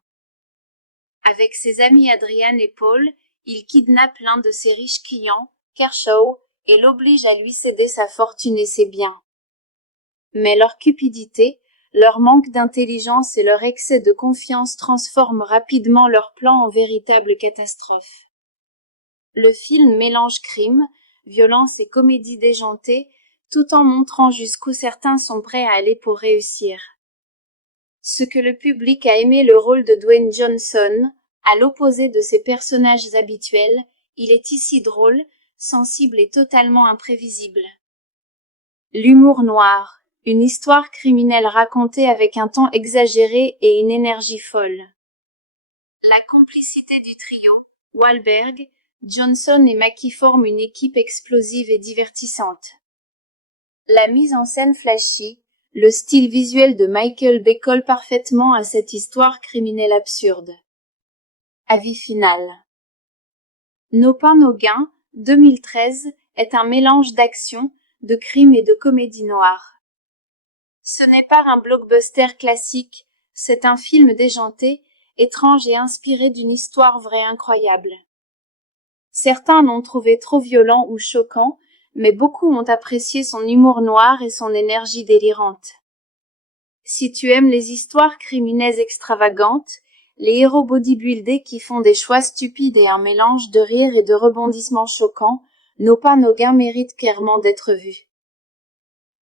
Avec ses amis Adrian et Paul, il kidnappe l'un de ses riches clients, Kershaw, et l'oblige à lui céder sa fortune et ses biens. Mais leur cupidité, leur manque d'intelligence et leur excès de confiance transforment rapidement leur plan en véritable catastrophe. Le film mélange crime, violence et comédie déjantée, tout en montrant jusqu'où certains sont prêts à aller pour réussir. Ce que le public a aimé, le rôle de Dwayne Johnson, à l'opposé de ses personnages habituels, il est ici drôle, sensible et totalement imprévisible. L'humour noir, une histoire criminelle racontée avec un ton exagéré et une énergie folle. La complicité du trio, Wahlberg, Johnson et Mackie forment une équipe explosive et divertissante. La mise en scène flashy, le style visuel de Michael Bay colle parfaitement à cette histoire criminelle absurde. Avis final. Nos pains, nos gains, 2013, est un mélange d'action, de crime et de comédie noire. Ce n'est pas un blockbuster classique, c'est un film déjanté, étrange et inspiré d'une histoire vraie incroyable. Certains l'ont trouvé trop violent ou choquant, mais beaucoup ont apprécié son humour noir et son énergie délirante. Si tu aimes les histoires criminelles extravagantes, les héros bodybuildés qui font des choix stupides et un mélange de rire et de rebondissements choquants, Nos pains, nos gains méritent clairement d'être vus.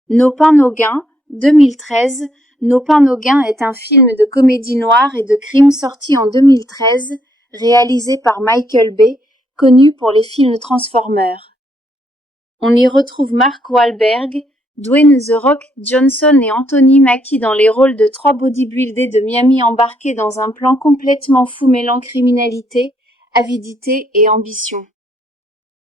Nos pains, nos gains, 2013, Nos pains, nos gains est un film de comédie noire et de crime sorti en 2013, réalisé par Michael Bay, connu pour les films Transformers. On y retrouve Mark Wahlberg, Dwayne The Rock Johnson et Anthony Mackie dans les rôles de trois bodybuildés de Miami embarqués dans un plan complètement fou mêlant criminalité, avidité et ambition.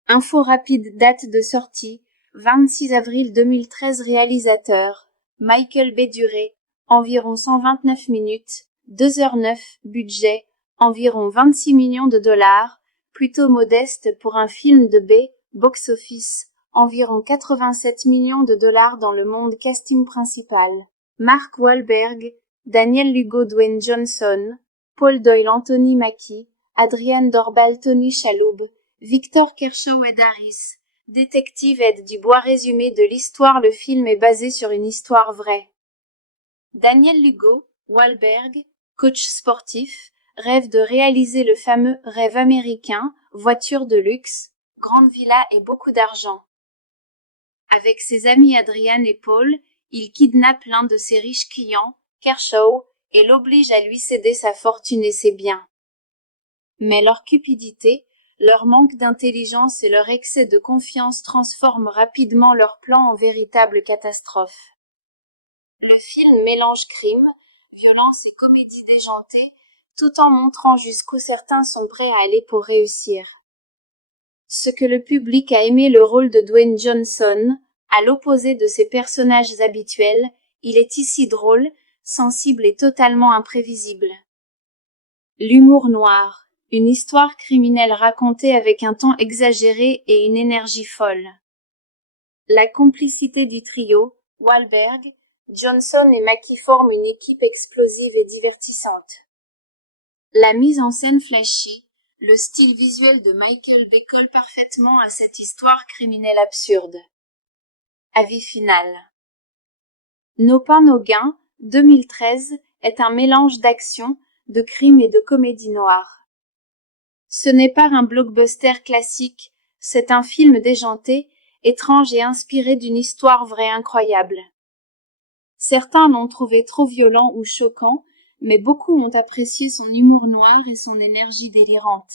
Info rapide. Date de sortie, 26 avril 2013. Réalisateur, Michael B. Duré, environ 129 minutes, 2h09, budget, environ 26 millions de dollars, plutôt modeste pour un film de B, box-office, environ 87 millions de dollars dans le monde. Casting principal, Mark Wahlberg, Daniel Lugo, Dwayne Johnson, Paul Doyle, Anthony Mackie, Adrienne Dorbal, Tony Shalhoub, Victor Kershaw, Ed Harris, détective Ed Dubois. Résumé de l'histoire. Le film est basé sur une histoire vraie. Daniel Lugo, Wahlberg, coach sportif, rêve de réaliser le fameux rêve américain, voiture de luxe, grande villa et beaucoup d'argent. Avec ses amis Adrian et Paul, il kidnappe l'un de ses riches clients, Kershaw, et l'oblige à lui céder sa fortune et ses biens. Mais leur cupidité, leur manque d'intelligence et leur excès de confiance transforment rapidement leur plan en véritable catastrophe. Le film mélange crime, violence et comédie déjantée, tout en montrant jusqu'où certains sont prêts à aller pour réussir. Ce que le public a aimé, le rôle de Dwayne Johnson, à l'opposé de ses personnages habituels, il est ici drôle, sensible et totalement imprévisible. L'humour noir, une histoire criminelle racontée avec un ton exagéré et une énergie folle. La complicité du trio, Wahlberg, Johnson et Mackie forment une équipe explosive et divertissante. La mise en scène flashy, le style visuel de Michael Bay colle parfaitement à cette histoire criminelle absurde. Avis final. Nos pains, nos gains, 2013, est un mélange d'action, de crime et de comédie noire. Ce n'est pas un blockbuster classique, c'est un film déjanté, étrange et inspiré d'une histoire vraie incroyable. Certains l'ont trouvé trop violent ou choquant, mais beaucoup ont apprécié son humour noir et son énergie délirante.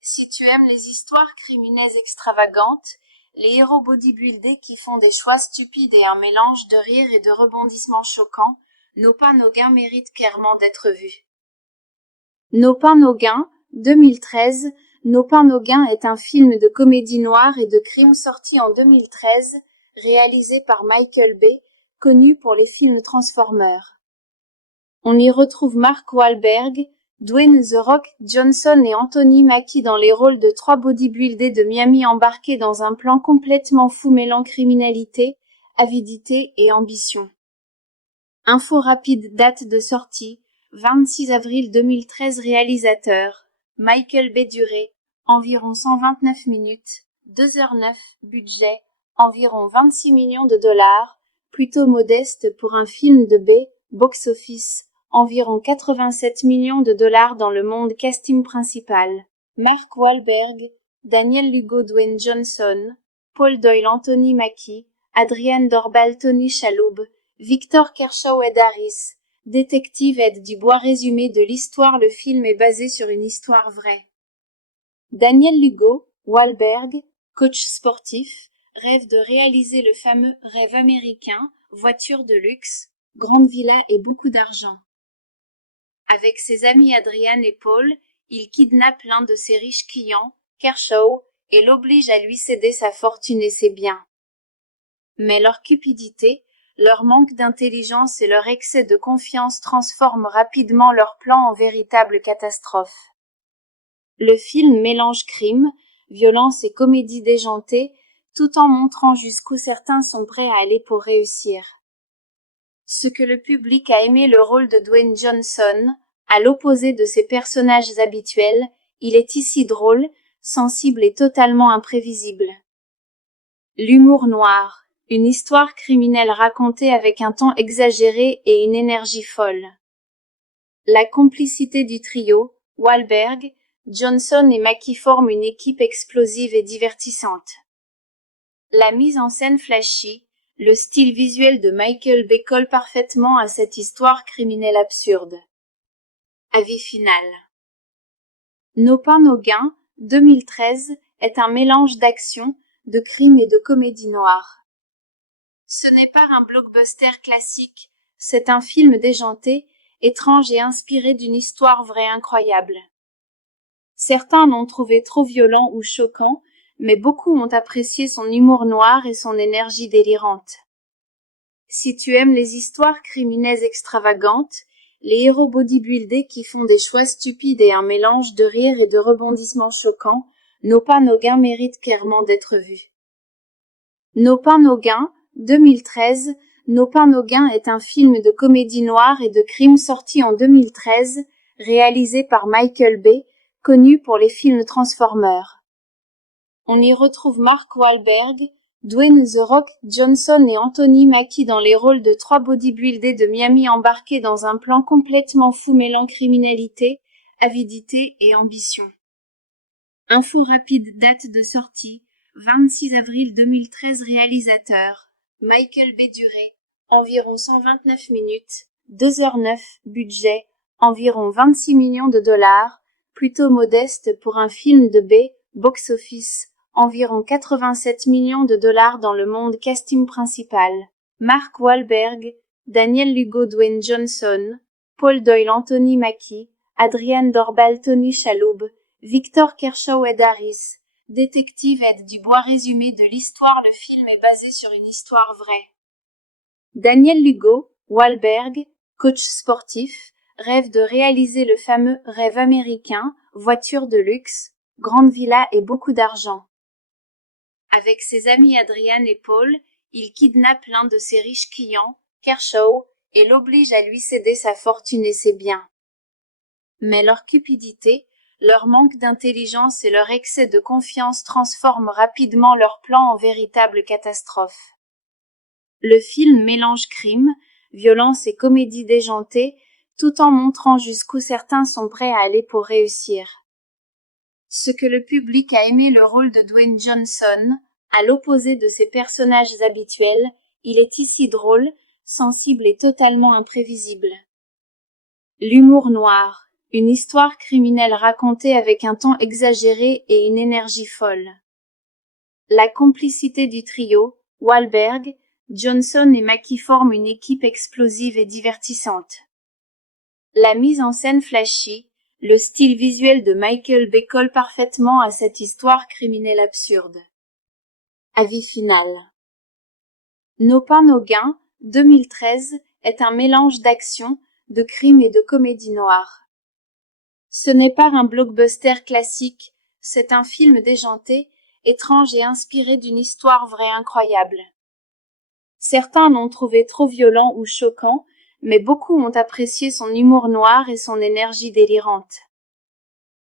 Si tu aimes les histoires criminelles extravagantes, les héros bodybuildés qui font des choix stupides et un mélange de rire et de rebondissements choquants, Nos pains nos gains méritent clairement d'être vus. Nos pains nos gains, 2013. Nos pains nos gains est un film de comédie noire et de crime sorti en 2013, réalisé par Michael Bay, connu pour les films Transformers. On y retrouve Mark Wahlberg, Dwayne The Rock Johnson et Anthony Mackie dans les rôles de trois bodybuildés de Miami embarqués dans un plan complètement fou mêlant criminalité, avidité et ambition. Info rapide, date de sortie, 26 avril 2013. Réalisateur, Michael Bay. Durée, environ 129 minutes, 2h09. Budget, environ 26 millions de dollars, plutôt modeste pour un film de B. Box-office, environ 87 millions de dollars dans le monde. Casting principal, Mark Wahlberg, Daniel Lugo, Dwayne Johnson, Paul Doyle, Anthony Mackie, Adrienne Dorbal, Tony Shalhoub, Victor Kershaw, Ed Harris, détective Ed Dubois. Résumé de l'histoire. Le film est basé sur une histoire vraie. Daniel Lugo, Wahlberg, coach sportif, rêve de réaliser le fameux rêve américain, voiture de luxe, grande villa et beaucoup d'argent. Avec ses amis Adrian et Paul, il kidnappe l'un de ses riches clients, Kershaw, et l'oblige à lui céder sa fortune et ses biens. Mais leur cupidité, leur manque d'intelligence et leur excès de confiance transforment rapidement leur plan en véritable catastrophe. Le film mélange crime, violence et comédie déjantée, tout en montrant jusqu'où certains sont prêts à aller pour réussir. Ce que le public a aimé le rôle de Dwayne Johnson, à l'opposé de ses personnages habituels, il est ici drôle, sensible et totalement imprévisible. L'humour noir. Une histoire criminelle racontée avec un ton exagéré et une énergie folle. La complicité du trio, Wahlberg, Johnson et Mackie forment une équipe explosive et divertissante. La mise en scène flashy, le style visuel de Michael Bay colle parfaitement à cette histoire criminelle absurde. Avis final. Nos pains nos gains, 2013, est un mélange d'action, de crime et de comédie noire. Ce n'est pas un blockbuster classique, c'est un film déjanté, étrange et inspiré d'une histoire vraie incroyable. Certains l'ont trouvé trop violent ou choquant, mais beaucoup ont apprécié son humour noir et son énergie délirante. Si tu aimes les histoires criminelles extravagantes, les héros bodybuildés qui font des choix stupides et un mélange de rire et de rebondissements choquants, Nos pains nos gains méritent clairement d'être vus. Nos pains nos gains, 2013. Nos pains nos gains est un film de comédie noire et de crime sorti en 2013, réalisé par Michael Bay, connu pour les films Transformers. On y retrouve Mark Wahlberg, Dwayne The Rock Johnson et Anthony Mackie dans les rôles de trois bodybuildés de Miami embarqués dans un plan complètement fou mêlant criminalité, avidité et ambition. Info rapide, date de sortie, 26 avril 2013. Réalisateur, Michael Bay. Durée, environ 129 minutes, 2h09. Budget, environ 26 millions de dollars, plutôt modeste pour un film de B. Box-office, environ 87 millions de dollars dans le monde. Casting principal, Mark Wahlberg, Daniel Lugo, Dwayne Johnson, Paul Doyle, Anthony Mackie, Adrienne Dorbal, Tony Shalhoub, Victor Kershaw, Ed Harris, détective Ed Dubois. Résumé de l'histoire. Le film est basé sur une histoire vraie. Daniel Lugo, Wahlberg, coach sportif, rêve de réaliser le fameux rêve américain, voiture de luxe, grande villa et beaucoup d'argent. Avec ses amis Adrian et Paul, il kidnappe l'un de ses riches clients, Kershaw, et l'oblige à lui céder sa fortune et ses biens. Mais leur cupidité, leur manque d'intelligence et leur excès de confiance transforment rapidement leur plan en véritable catastrophe. Le film mélange crime, violence et comédie déjantée, tout en montrant jusqu'où certains sont prêts à aller pour réussir. Ce que le public a aimé le rôle de Dwayne Johnson, à l'opposé de ses personnages habituels, il est ici drôle, sensible et totalement imprévisible. L'humour noir, une histoire criminelle racontée avec un ton exagéré et une énergie folle. La complicité du trio, Wahlberg, Johnson et Mackie forment une équipe explosive et divertissante. La mise en scène flashy, le style visuel de Michael Bay colle parfaitement à cette histoire criminelle absurde. Avis final. Nos pains, nos gains, 2013, est un mélange d'action, de crime et de comédie noire. Ce n'est pas un blockbuster classique, c'est un film déjanté, étrange et inspiré d'une histoire vraie incroyable. Certains l'ont trouvé trop violent ou choquant, mais beaucoup ont apprécié son humour noir et son énergie délirante.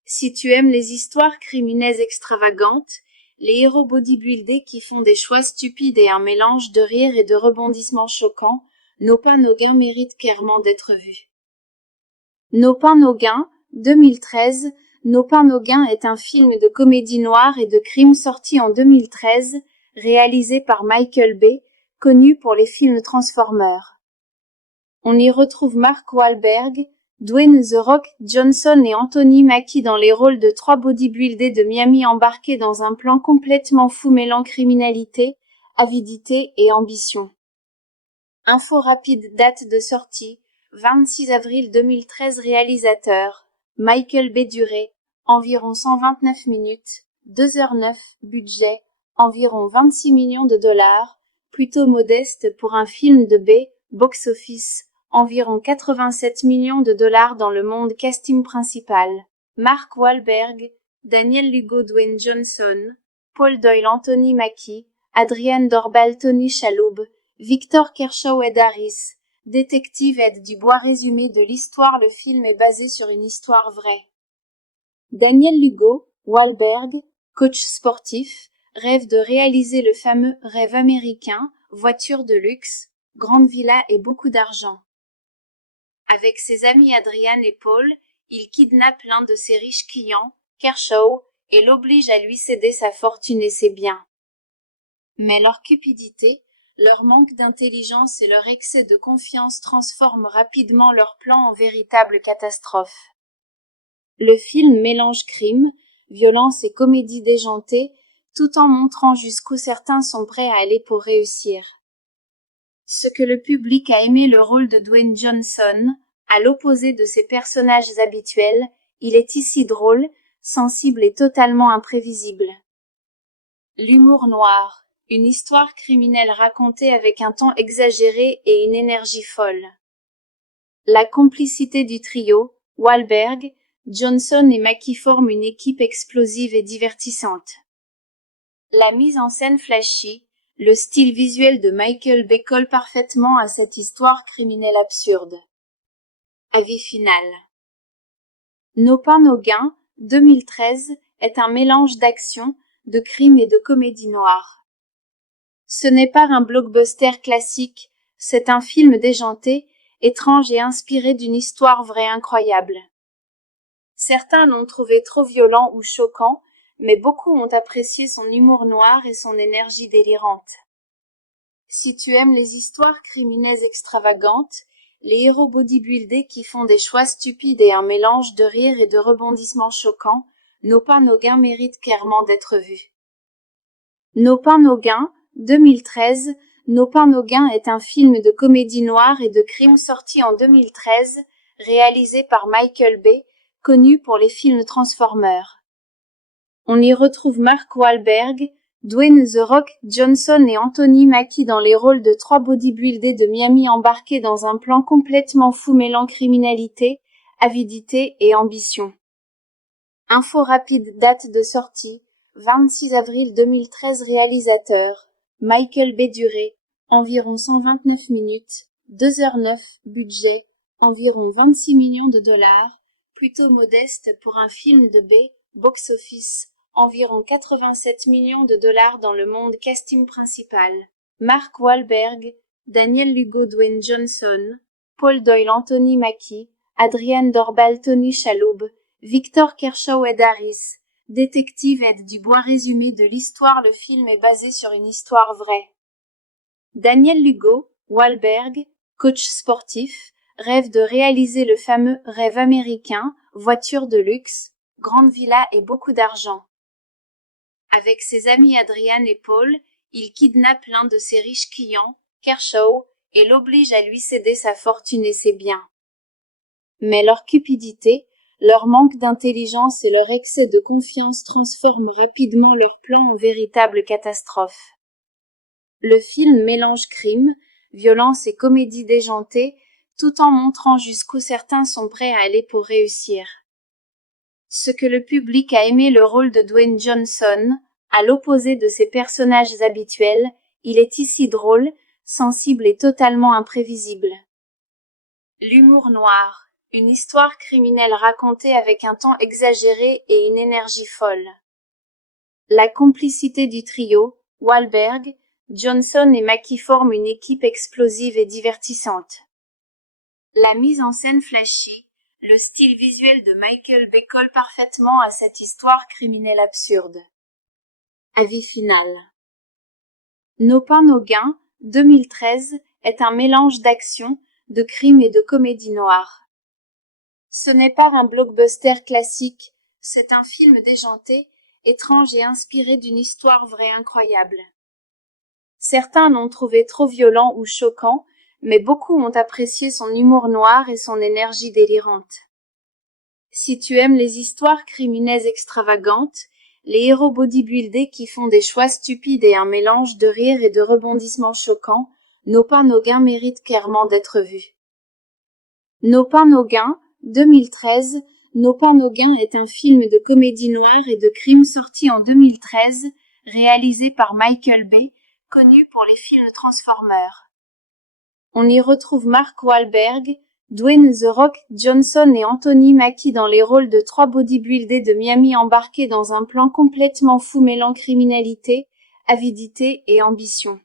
Si tu aimes les histoires criminelles extravagantes, les héros bodybuildés qui font des choix stupides et un mélange de rire et de rebondissements choquants, Nos pains, nos gains méritent clairement d'être vus. Nos pains, nos gains, 2013, Nos pains, nos gains est un film de comédie noire et de crime sorti en 2013, réalisé par Michael Bay, connu pour les films Transformers. On y retrouve Mark Wahlberg, Dwayne The Rock Johnson et Anthony Mackie dans les rôles de trois bodybuildés de Miami embarqués dans un plan complètement fou mêlant criminalité, avidité et ambition. Info rapide, date de sortie, 26 avril 2013. Réalisateur, Michael Bay. Durée, environ 129 minutes, 2h09. Budget, environ 26 millions de dollars, plutôt modeste pour un film de Bay. Box-office, environ 87 millions de dollars dans le monde. Casting principal, Mark Wahlberg, Daniel Lugo, Dwayne Johnson, Paul Doyle, Anthony Mackie, Adrienne Dorbal, Tony Shalhoub, Victor Kershaw, Ed Harris, détective Ed Dubois. Résumé de l'histoire. Le film est basé sur une histoire vraie. Daniel Lugo, Wahlberg, coach sportif, rêve de réaliser le fameux rêve américain, voiture de luxe, grande villa et beaucoup d'argent. Avec ses amis Adrian et Paul, il kidnappe l'un de ses riches clients, Kershaw, et l'oblige à lui céder sa fortune et ses biens. Mais leur cupidité, leur manque d'intelligence et leur excès de confiance transforment rapidement leur plan en véritable catastrophe. Le film mélange crime, violence et comédie déjantée, tout en montrant jusqu'où certains sont prêts à aller pour réussir. Ce que le public a aimé le rôle de Dwayne Johnson, à l'opposé de ses personnages habituels, il est ici drôle, sensible et totalement imprévisible. L'humour noir. Une histoire criminelle racontée avec un ton exagéré et une énergie folle. La complicité du trio, Wahlberg, Johnson et Mackie forment une équipe explosive et divertissante. La mise en scène flashy, le style visuel de Michael Bay colle parfaitement à cette histoire criminelle absurde. Avis final. Nos pains, nos gains, 2013, est un mélange d'action, de crime et de comédie noire. Ce n'est pas un blockbuster classique, c'est un film déjanté, étrange et inspiré d'une histoire vraie incroyable. Certains l'ont trouvé trop violent ou choquant, mais beaucoup ont apprécié son humour noir et son énergie délirante. Si tu aimes les histoires criminelles extravagantes, les héros bodybuildés qui font des choix stupides et un mélange de rire et de rebondissements choquants, Nos pains, nos gains méritent clairement d'être vus. Nos pains, nos gains, 2013, Nos pains, nos gains est un film de comédie noire et de crime sorti en 2013, réalisé par Michael Bay, connu pour les films Transformers. On y retrouve Mark Wahlberg, Dwayne The Rock Johnson et Anthony Mackie dans les rôles de trois bodybuildés de Miami embarqués dans un plan complètement fou mêlant criminalité, avidité et ambition. Info rapide, date de sortie, 26 avril 2013. Réalisateur, Michael Bay. Durée, environ 129 minutes, 2h09. Budget, environ 26 millions de dollars, plutôt modeste pour un film de Bay. Box-office, environ 87 millions de dollars dans le monde. Casting principal, Mark Wahlberg, Daniel Lugo, Dwayne Johnson, Paul Doyle, Anthony Mackie, Adrienne Dorbal, Tony Shalhoub, Victor Kershaw, Ed Harris, détective Ed Dubois. Résumé de l'histoire. Le film est basé sur une histoire vraie. Daniel Lugo, Wahlberg, coach sportif, rêve de réaliser le fameux rêve américain, voiture de luxe, grande villa et beaucoup d'argent. Avec ses amis Adrian et Paul, il kidnappe l'un de ses riches clients, Kershaw, et l'oblige à lui céder sa fortune et ses biens. Mais leur cupidité, leur manque d'intelligence et leur excès de confiance transforment rapidement leur plan en véritable catastrophe. Le film mélange crime, violence et comédie déjantée, tout en montrant jusqu'où certains sont prêts à aller pour réussir. Ce que le public a aimé le rôle de Dwayne Johnson, à l'opposé de ses personnages habituels, il est ici drôle, sensible et totalement imprévisible. L'humour noir, une histoire criminelle racontée avec un ton exagéré et une énergie folle. La complicité du trio, Wahlberg, Johnson et Mackie forment une équipe explosive et divertissante. La mise en scène flashy, le style visuel de Michael Bay colle parfaitement à cette histoire criminelle absurde. Avis final. Nos pains, nos gains, 2013, est un mélange d'action, de crime et de comédie noire. Ce n'est pas un blockbuster classique, c'est un film déjanté, étrange et inspiré d'une histoire vraie incroyable. Certains l'ont trouvé trop violent ou choquant, mais beaucoup ont apprécié son humour noir et son énergie délirante. Si tu aimes les histoires criminelles extravagantes, les héros bodybuildés qui font des choix stupides et un mélange de rire et de rebondissements choquants, Nos pains, nos gains méritent clairement d'être vus. Nos pains, nos gains, 2013, Nos pains, nos gains est un film de comédie noire et de crime sorti en 2013, réalisé par Michael Bay, connu pour les films Transformers. On y retrouve Mark Wahlberg, Dwayne The Rock Johnson et Anthony Mackie dans les rôles de trois bodybuildés de Miami embarqués dans un plan complètement fou mêlant criminalité, avidité et ambition.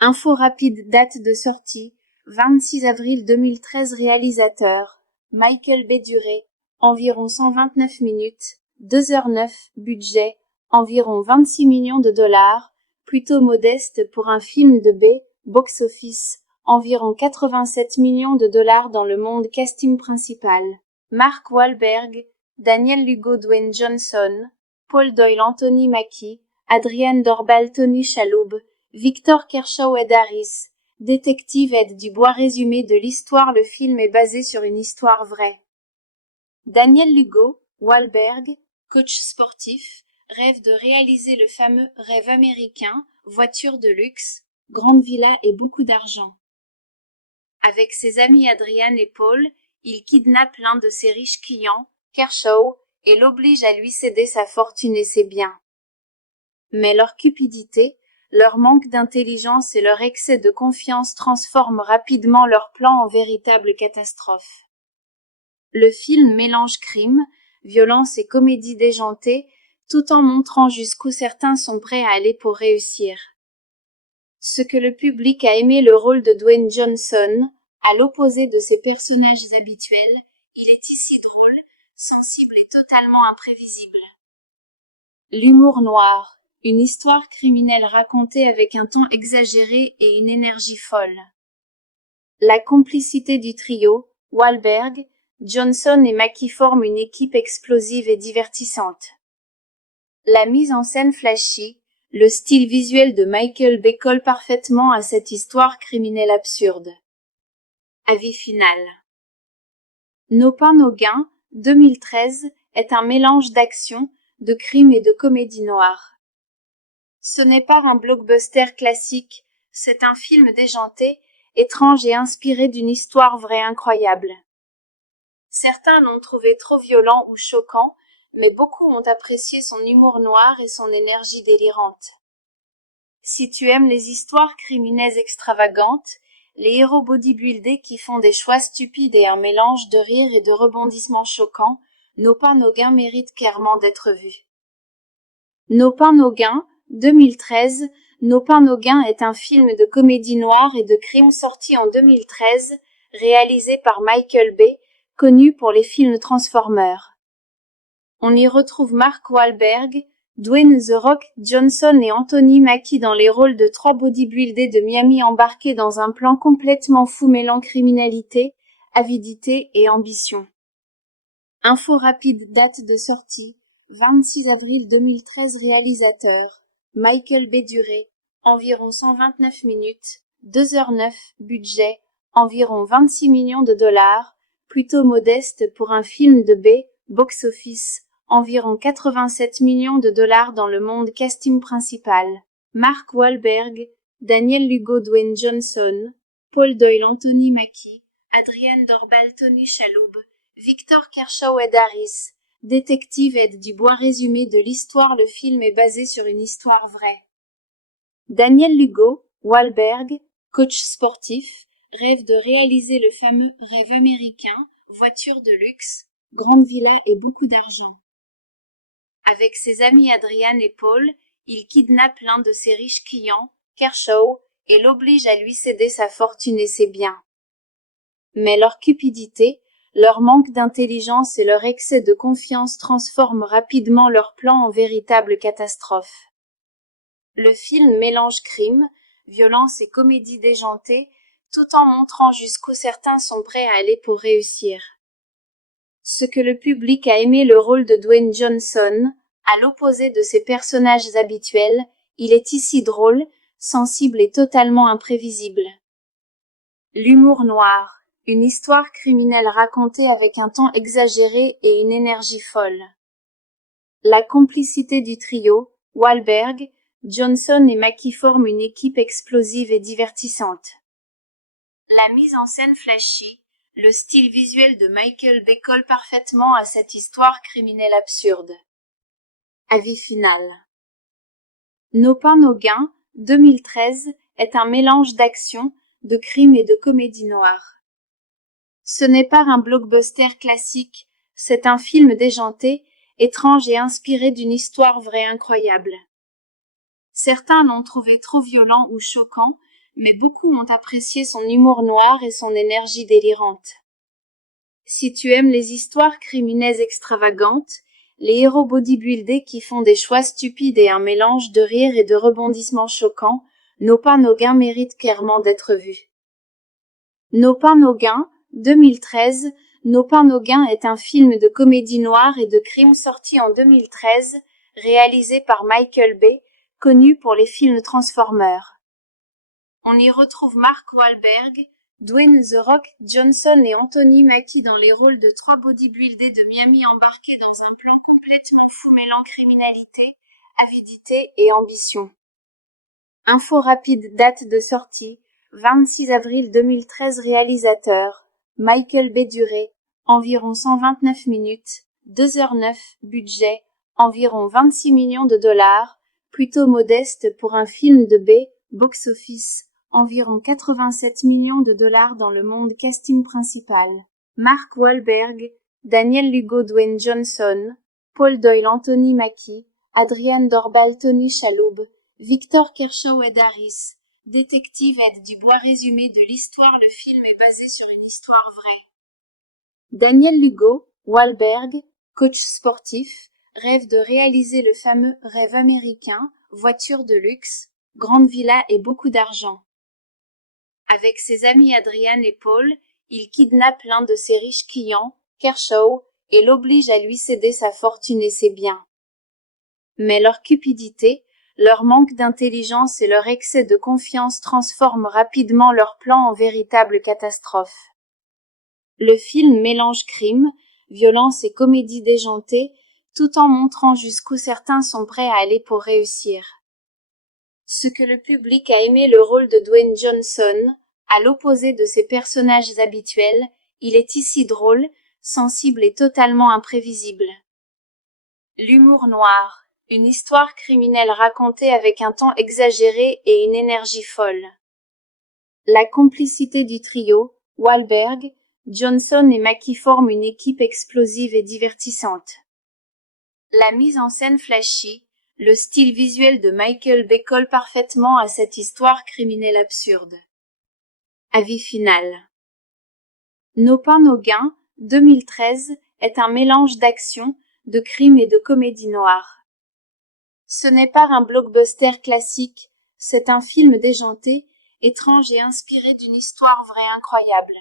Info rapide, date de sortie, 26 avril 2013. Réalisateur, Michael Bay. Durée, environ 129 minutes, 2h09. Budget, environ 26 millions de dollars, plutôt modeste pour un film de Bay. Box-office, environ 87 millions de dollars dans le monde. Casting principal, Mark Wahlberg, Daniel Lugo, Dwayne Johnson, Paul Doyle, Anthony Mackie, Adrian Dorbal, Tony Shalhoub, Victor Kershaw, Ed Harris, détective Ed Dubois. Résumé de l'histoire. Le film est basé sur une histoire vraie. Daniel Lugo, Wahlberg, coach sportif, rêve de réaliser le fameux rêve américain, voiture de luxe, grande villa et beaucoup d'argent. Avec ses amis Adrian et Paul, il kidnappe l'un de ses riches clients, Kershaw, et l'oblige à lui céder sa fortune et ses biens. Mais leur cupidité, leur manque d'intelligence et leur excès de confiance transforment rapidement leur plan en véritable catastrophe. Le film mélange crime, violence et comédie déjantée, tout en montrant jusqu'où certains sont prêts à aller pour réussir. Ce que le public a aimé le rôle de Dwayne Johnson, à l'opposé de ses personnages habituels, il est ici drôle, sensible et totalement imprévisible. L'humour noir, une histoire criminelle racontée avec un ton exagéré et une énergie folle. La complicité du trio, Wahlberg, Johnson et Mackie forment une équipe explosive et divertissante. La mise en scène flashy, le style visuel de Michael Bay colle parfaitement à cette histoire criminelle absurde. Avis final. Nos pains, nos gains, 2013, est un mélange d'action, de crime et de comédie noire. Ce n'est pas un blockbuster classique, c'est un film déjanté, étrange et inspiré d'une histoire vraie incroyable. Certains l'ont trouvé trop violent ou choquant, mais beaucoup ont apprécié son humour noir et son énergie délirante. Si tu aimes les histoires criminelles extravagantes, les héros bodybuildés qui font des choix stupides et un mélange de rire et de rebondissements choquants, Nos pains, nos gains méritent clairement d'être vus. Nos pains, nos gains, 2013, Nos pains, nos gains est un film de comédie noire et de crime sorti en 2013, réalisé par Michael Bay, connu pour les films Transformers. On y retrouve Mark Wahlberg, Dwayne The Rock Johnson et Anthony Mackie dans les rôles de trois bodybuildés de Miami embarqués dans un plan complètement fou mêlant criminalité, avidité et ambition. Info rapide, date de sortie, 26 avril 2013. Réalisateur, Michael B. Duré, environ 129 minutes, 2h09, budget, environ 26 millions de dollars, plutôt modeste pour un film de B, box-office, environ 87 millions de dollars dans le monde. Casting principal, Mark Wahlberg, Daniel Lugo, Dwayne Johnson, Paul Doyle, Anthony Mackie, Adrian Dorbal, Tony Shalhoub, Victor Kershaw, Ed Harris, détective Ed Dubois. Résumé de l'histoire. Le film est basé sur une histoire vraie. Daniel Lugo, Wahlberg, coach sportif, rêve de réaliser le fameux rêve américain, voiture de luxe, grande villa et beaucoup d'argent. Avec ses amis Adrian et Paul, il kidnappe l'un de ses riches clients, Kershaw, et l'oblige à lui céder sa fortune et ses biens. Mais leur cupidité, leur manque d'intelligence et leur excès de confiance transforment rapidement leur plan en véritable catastrophe. Le film mélange crime, violence et comédie déjantée, tout en montrant jusqu'où certains sont prêts à aller pour réussir. Ce que le public a aimé: le rôle de Dwayne Johnson, à l'opposé de ses personnages habituels, il est ici drôle, sensible et totalement imprévisible. L'humour noir. Une histoire criminelle racontée avec un ton exagéré et une énergie folle. La complicité du trio, Wahlberg, Johnson et Mackie forment une équipe explosive et divertissante. La mise en scène flashy, le style visuel de Michael Bay colle parfaitement à cette histoire criminelle absurde. Avis final. Nos pains, nos gains, 2013, est un mélange d'action, de crime et de comédie noire. Ce n'est pas un blockbuster classique, c'est un film déjanté, étrange et inspiré d'une histoire vraie incroyable. Certains l'ont trouvé trop violent ou choquant, mais beaucoup ont apprécié son humour noir et son énergie délirante. Si tu aimes les histoires criminelles extravagantes, les héros bodybuildés qui font des choix stupides et un mélange de rire et de rebondissements choquants, Nos pains, nos gains méritent clairement d'être vus. Nos pains, nos gains, 2013, Nos pains, nos gains est un film de comédie noire et de crime sorti en 2013, réalisé par Michael Bay, connu pour les films Transformers. On y retrouve Mark Wahlberg, Dwayne The Rock Johnson et Anthony Mackie dans les rôles de trois bodybuildés de Miami embarqués dans un plan complètement fou mêlant criminalité, avidité et ambition. Info rapide, date de sortie, 26 avril 2013. Réalisateur, Michael B. Duré, environ 129 minutes, 2h09, budget, environ 26 millions de dollars, plutôt modeste pour un film de B, box-office, environ 87 millions de dollars dans le monde. Casting principal, Mark Wahlberg, Daniel Lugo, Dwayne Johnson, Paul Doyle, Anthony Mackie, Adrian Dorbal, Tony Shalhoub, Victor Kershaw, Ed Harris, détective Ed Dubois. Résumé de l'histoire. Le film est basé sur une histoire vraie. Daniel Lugo, Wahlberg, coach sportif, rêve de réaliser le fameux rêve américain, voiture de luxe, grande villa et beaucoup d'argent. Avec ses amis Adrian et Paul, il kidnappe l'un de ses riches clients, Kershaw, et l'oblige à lui céder sa fortune et ses biens. Mais leur cupidité, leur manque d'intelligence et leur excès de confiance transforment rapidement leur plan en véritable catastrophe. Le film mélange crime, violence et comédie déjantée, tout en montrant jusqu'où certains sont prêts à aller pour réussir. Ce que le public a aimé: le rôle de Dwayne Johnson, à l'opposé de ses personnages habituels, il est ici drôle, sensible et totalement imprévisible. L'humour noir. Une histoire criminelle racontée avec un ton exagéré et une énergie folle. La complicité du trio, Wahlberg, Johnson et Mackie forment une équipe explosive et divertissante. La mise en scène flashy, le style visuel de Michael Bay colle parfaitement à cette histoire criminelle absurde. Avis final. Nos pains, nos gains, 2013, est un mélange d'action, de crime et de comédie noire. Ce n'est pas un blockbuster classique, c'est un film déjanté, étrange et inspiré d'une histoire vraie incroyable.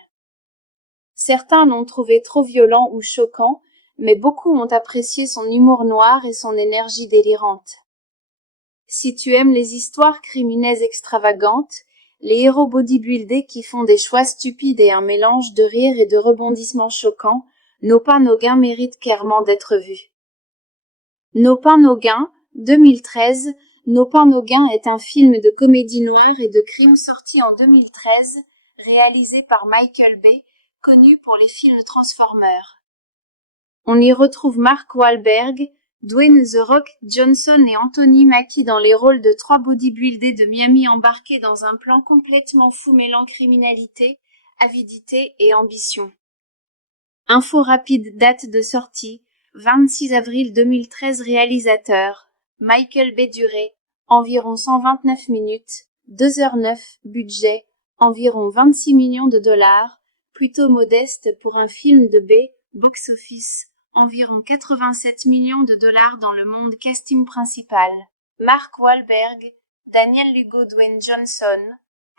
Certains l'ont trouvé trop violent ou choquant, mais beaucoup ont apprécié son humour noir et son énergie délirante. Si tu aimes les histoires criminelles extravagantes, les héros bodybuildés qui font des choix stupides et un mélange de rire et de rebondissements choquants, Nos pains nos gains mérite clairement d'être vus. Nos pains nos gains, 2013, Nos pains nos gains est un film de comédie noire et de crime sorti en 2013, réalisé par Michael Bay, connu pour les films Transformers. On y retrouve Mark Wahlberg, Dwayne The Rock Johnson et Anthony Mackie dans les rôles de trois bodybuildés de Miami embarqués dans un plan complètement fou mêlant criminalité, avidité et ambition. Info rapide, date de sortie, 26 avril 2013. Réalisateur, Michael Bay. Durée, environ 129 minutes, 2h09. Budget, environ 26 millions de dollars, plutôt modeste pour un film de B. Box-office, environ 87 millions de dollars dans le monde. Casting principal, Mark Wahlberg, Daniel Lugo, Dwayne Johnson,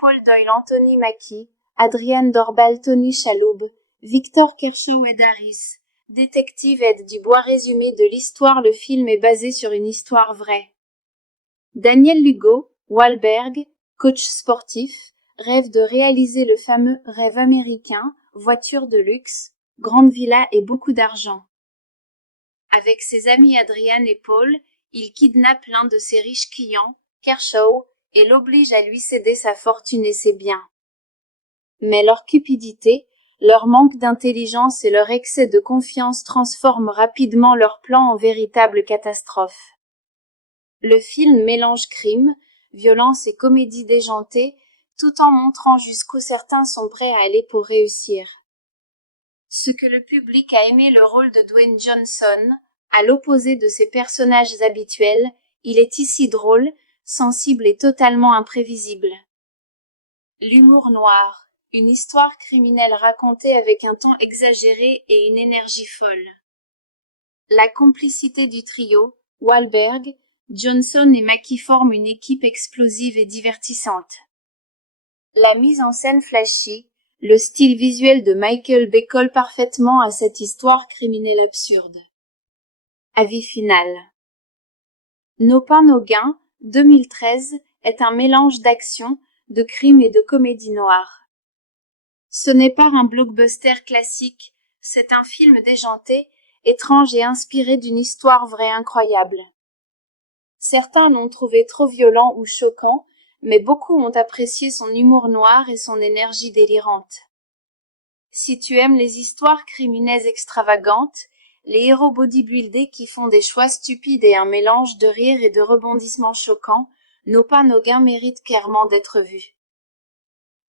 Paul Doyle, Anthony Mackie, Adrian Dorbal, Tony Shalhoub, Victor Kershaw, Ed Harris, détective Ed Dubois. Résumé de l'histoire. Le film est basé sur une histoire vraie. Daniel Lugo, Wahlberg, coach sportif, rêve de réaliser le fameux rêve américain, voiture de luxe, grande villa et beaucoup d'argent. Avec ses amis Adrian et Paul, il kidnappe l'un de ses riches clients, Kershaw, et l'oblige à lui céder sa fortune et ses biens. Mais leur cupidité, leur manque d'intelligence et leur excès de confiance transforment rapidement leur plan en véritable catastrophe. Le film mélange crime, violence et comédie déjantée, tout en montrant jusqu'où certains sont prêts à aller pour réussir. Ce que le public a aimé le rôle de Dwayne Johnson, à l'opposé de ses personnages habituels, il est ici drôle, sensible et totalement imprévisible. L'humour noir. Une histoire criminelle racontée avec un ton exagéré et une énergie folle. La complicité du trio, Wahlberg, Johnson et Mackie forment une équipe explosive et divertissante. La mise en scène flashy, le style visuel de Michael Bay colle parfaitement à cette histoire criminelle absurde. Avis final. Nos pains nos gains, 2013, est un mélange d'action, de crime et de comédie noire. Ce n'est pas un blockbuster classique, c'est un film déjanté, étrange et inspiré d'une histoire vraie incroyable. Certains l'ont trouvé trop violent ou choquant, mais beaucoup ont apprécié son humour noir et son énergie délirante. Si tu aimes les histoires criminelles extravagantes, les héros bodybuildés qui font des choix stupides et un mélange de rire et de rebondissements choquants, Nos pains nos gains mérite clairement d'être vus.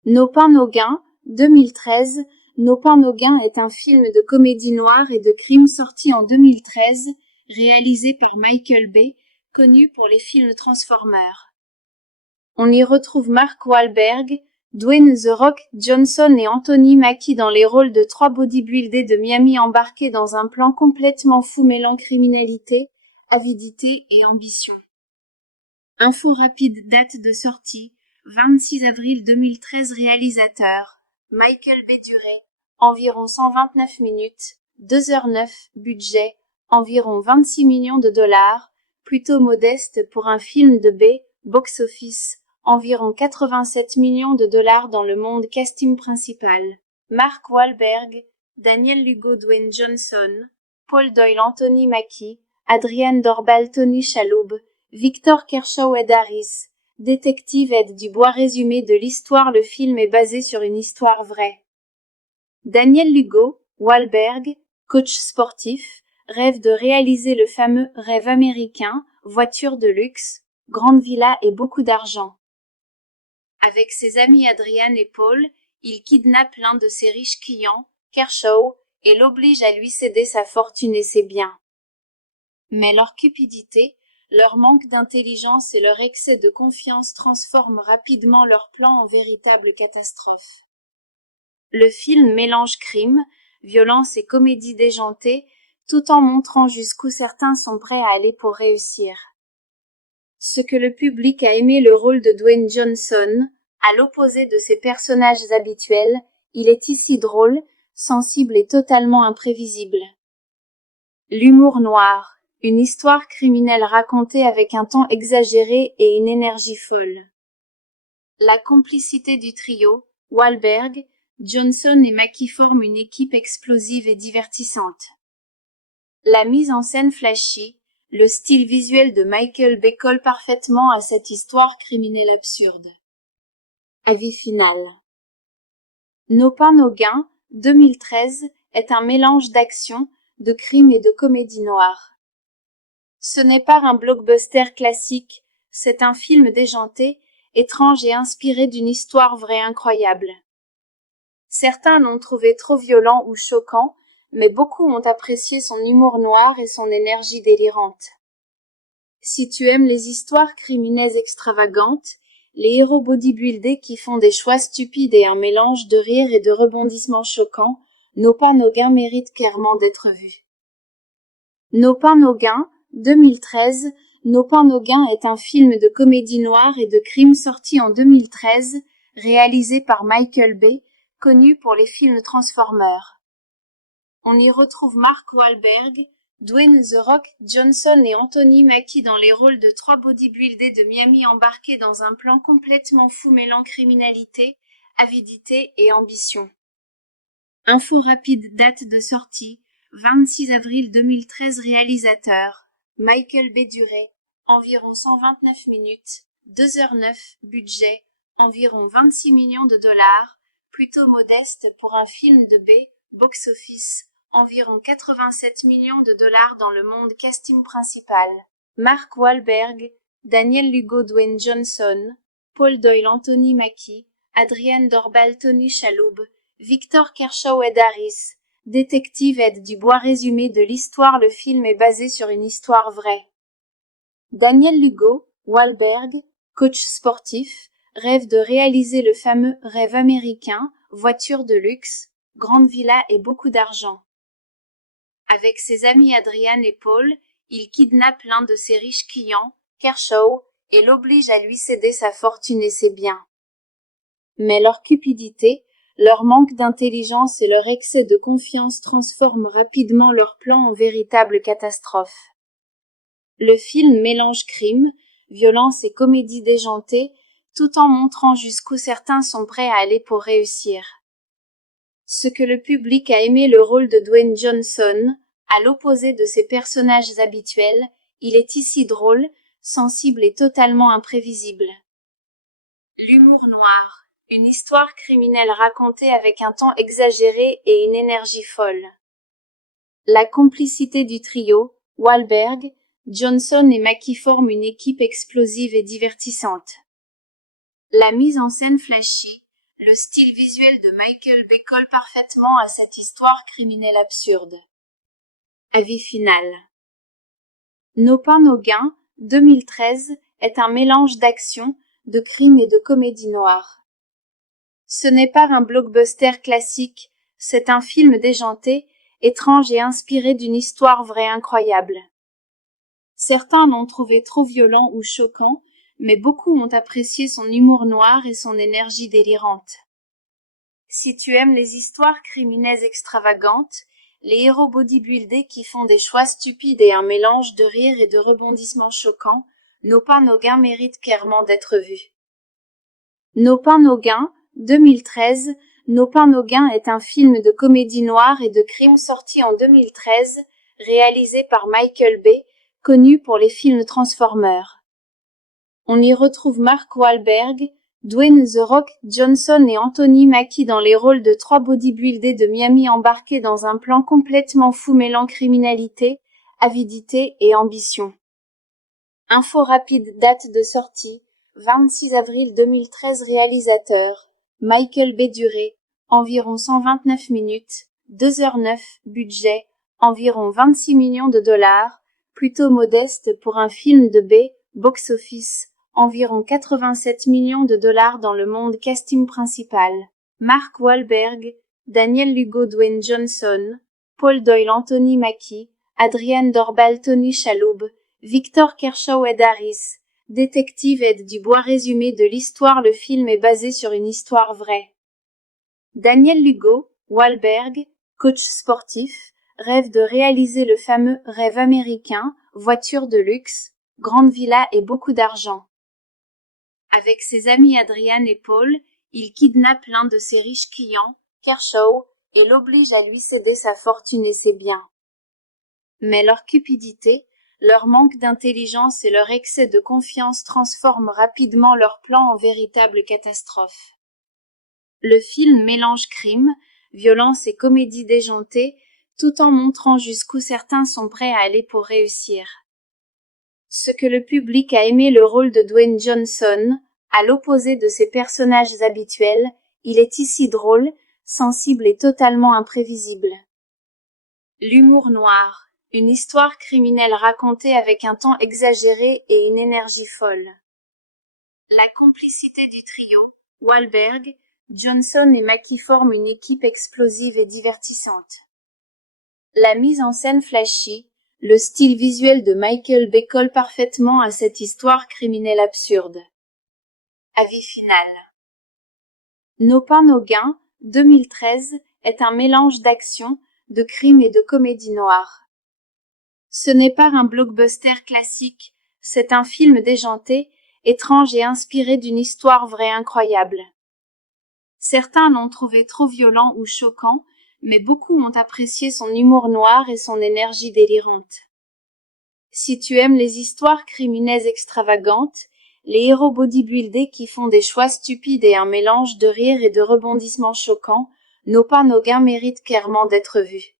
Nos pains nos gains, 2013, Nos pains nos gains est un film de comédie noire et de crime sorti en 2013, réalisé par Michael Bay, connu pour les films Transformers. On y retrouve Mark Wahlberg, Dwayne The Rock Johnson et Anthony Mackie dans les rôles de trois bodybuildés de Miami embarqués dans un plan complètement fou mêlant criminalité, avidité et ambition. Info rapide, date de sortie, 26 avril 2013. Réalisateur, Michael Bay. Durée, environ 129 minutes, 2h09. Budget, environ 26 millions de dollars, plutôt modeste pour un film de B. Box-office, environ 87 millions de dollars dans le monde. Casting principal, Mark Wahlberg, Daniel Lugo, Dwayne Johnson, Paul Doyle, Anthony Mackie, Adrian Dorbal, Tony Shalhoub, Victor Kershaw, Ed Harris, détective Ed Dubois. Résumé de l'histoire. Le film est basé sur une histoire vraie. Daniel Lugo, Wahlberg, coach sportif, rêve de réaliser le fameux rêve américain, voiture de luxe, grande villa et beaucoup d'argent. Avec ses amis Adrian et Paul, il kidnappe l'un de ses riches clients, Kershaw, et l'oblige à lui céder sa fortune et ses biens. Mais leur cupidité, leur manque d'intelligence et leur excès de confiance transforment rapidement leur plan en véritable catastrophe. Le film mélange crime, violence et comédie déjantée, tout en montrant jusqu'où certains sont prêts à aller pour réussir. Ce que le public a aimé le rôle de Dwayne Johnson, à l'opposé de ses personnages habituels, il est ici drôle, sensible et totalement imprévisible. L'humour noir, une histoire criminelle racontée avec un ton exagéré et une énergie folle. La complicité du trio, Wahlberg, Johnson et Mackie forment une équipe explosive et divertissante. La mise en scène flashy, le style visuel de Michael Bay colle parfaitement à cette histoire criminelle absurde. Avis final. Nos pains, nos gains, 2013, est un mélange d'action, de crime et de comédie noire. Ce n'est pas un blockbuster classique, c'est un film déjanté, étrange et inspiré d'une histoire vraie incroyable. Certains l'ont trouvé trop violent ou choquant, mais beaucoup ont apprécié son humour noir et son énergie délirante. Si tu aimes les histoires criminelles extravagantes, les héros bodybuildés qui font des choix stupides et un mélange de rire et de rebondissements choquants, Nos pains, nos gains méritent clairement d'être vus. Nos pains, nos gains, 2013, Nos pains, nos gains est un film de comédie noire et de crime sorti en 2013, réalisé par Michael Bay, connu pour les films Transformers. On y retrouve Mark Wahlberg, Dwayne The Rock Johnson et Anthony Mackie dans les rôles de trois bodybuildés de Miami embarqués dans un plan complètement fou mêlant criminalité, avidité et ambition. Info rapide, date de sortie, 26 avril 2013. Réalisateur, Michael Bay. Durée, environ 129 minutes, 2h09. Budget, environ 26 millions de dollars, plutôt modeste pour un film de B. Box-office, environ 87 millions de dollars dans le monde. Casting principal, Mark Wahlberg, Daniel Lugo, Dwayne Johnson, Paul Doyle, Anthony Mackie, Adrienne Dorbal, Tony Shalhoub, Victor Kershaw, Ed Harris, détective Ed Dubois. Résumé de l'histoire. Le film est basé sur une histoire vraie. Daniel Lugo, Wahlberg, coach sportif, rêve de réaliser le fameux rêve américain, voiture de luxe, grande villa et beaucoup d'argent. Avec ses amis Adrian et Paul, il kidnappe l'un de ses riches clients, Kershaw, et l'oblige à lui céder sa fortune et ses biens. Mais leur cupidité, leur manque d'intelligence et leur excès de confiance transforment rapidement leur plan en véritable catastrophe. Le film mélange crime, violence et comédie déjantée, tout en montrant jusqu'où certains sont prêts à aller pour réussir. Ce que le public a aimé le rôle de Dwayne Johnson, à l'opposé de ses personnages habituels, il est ici drôle, sensible et totalement imprévisible. L'humour noir, une histoire criminelle racontée avec un ton exagéré et une énergie folle. La complicité du trio, Wahlberg, Johnson et Mackie forment une équipe explosive et divertissante. La mise en scène flashy, le style visuel de Michael Bay colle parfaitement à cette histoire criminelle absurde. Avis final. Nos pains, nos gains, 2013, est un mélange d'action, de crime et de comédie noire. Ce n'est pas un blockbuster classique, c'est un film déjanté, étrange et inspiré d'une histoire vraie incroyable. Certains l'ont trouvé trop violent ou choquant, mais beaucoup ont apprécié son humour noir et son énergie délirante. Si tu aimes les histoires criminelles extravagantes, les héros bodybuildés qui font des choix stupides et un mélange de rire et de rebondissements choquants, Nos pains, nos gains méritent clairement d'être vus. Nos pains, nos gains, 2013, Nos pains, nos gains est un film de comédie noire et de crime sorti en 2013, réalisé par Michael Bay, connu pour les films Transformers. On y retrouve Mark Wahlberg, Dwayne The Rock Johnson et Anthony Mackie dans les rôles de trois bodybuildés de Miami embarqués dans un plan complètement fou mêlant criminalité, avidité et ambition. Info rapide, date de sortie, 26 avril 2013. Réalisateur, Michael Bay. Durée, environ 129 minutes, 2h09. Budget, environ 26 millions de dollars, plutôt modeste pour un film de B. Box-office, environ 87 millions de dollars dans le monde. Casting principal, Mark Wahlberg, Daniel Lugo, Dwayne Johnson, Paul Doyle, Anthony Mackie, Adrienne Dorbal, Tony Shalhoub, Victor Kershaw, Ed Harris, Détective Ed Dubois. Résumé de l'histoire. Le film est basé sur une histoire vraie. Daniel Lugo, Wahlberg, coach sportif, rêve de réaliser le fameux rêve américain, voiture de luxe, grande villa et beaucoup d'argent. Avec ses amis Adrian et Paul, il kidnappe l'un de ses riches clients, Kershaw, et l'oblige à lui céder sa fortune et ses biens. Mais leur cupidité, leur manque d'intelligence et leur excès de confiance transforment rapidement leur plan en véritable catastrophe. Le film mélange crime, violence et comédie déjantée, tout en montrant jusqu'où certains sont prêts à aller pour réussir. Ce que le public a aimé le rôle de Dwayne Johnson, à l'opposé de ses personnages habituels, il est ici drôle, sensible et totalement imprévisible. L'humour noir, une histoire criminelle racontée avec un ton exagéré et une énergie folle. La complicité du trio, Wahlberg, Johnson et Mackie forment une équipe explosive et divertissante. La mise en scène flashy, le style visuel de Michael Bay colle parfaitement à cette histoire criminelle absurde. Avis final. Nos pains, nos gains, 2013, est un mélange d'action, de crime et de comédie noire. Ce n'est pas un blockbuster classique, c'est un film déjanté, étrange et inspiré d'une histoire vraie incroyable. Certains l'ont trouvé trop violent ou choquant, mais beaucoup ont apprécié son humour noir et son énergie délirante. Si tu aimes les histoires criminelles extravagantes, les héros bodybuildés qui font des choix stupides et un mélange de rire et de rebondissements choquants, Nos pains, nos gains méritent clairement d'être vus.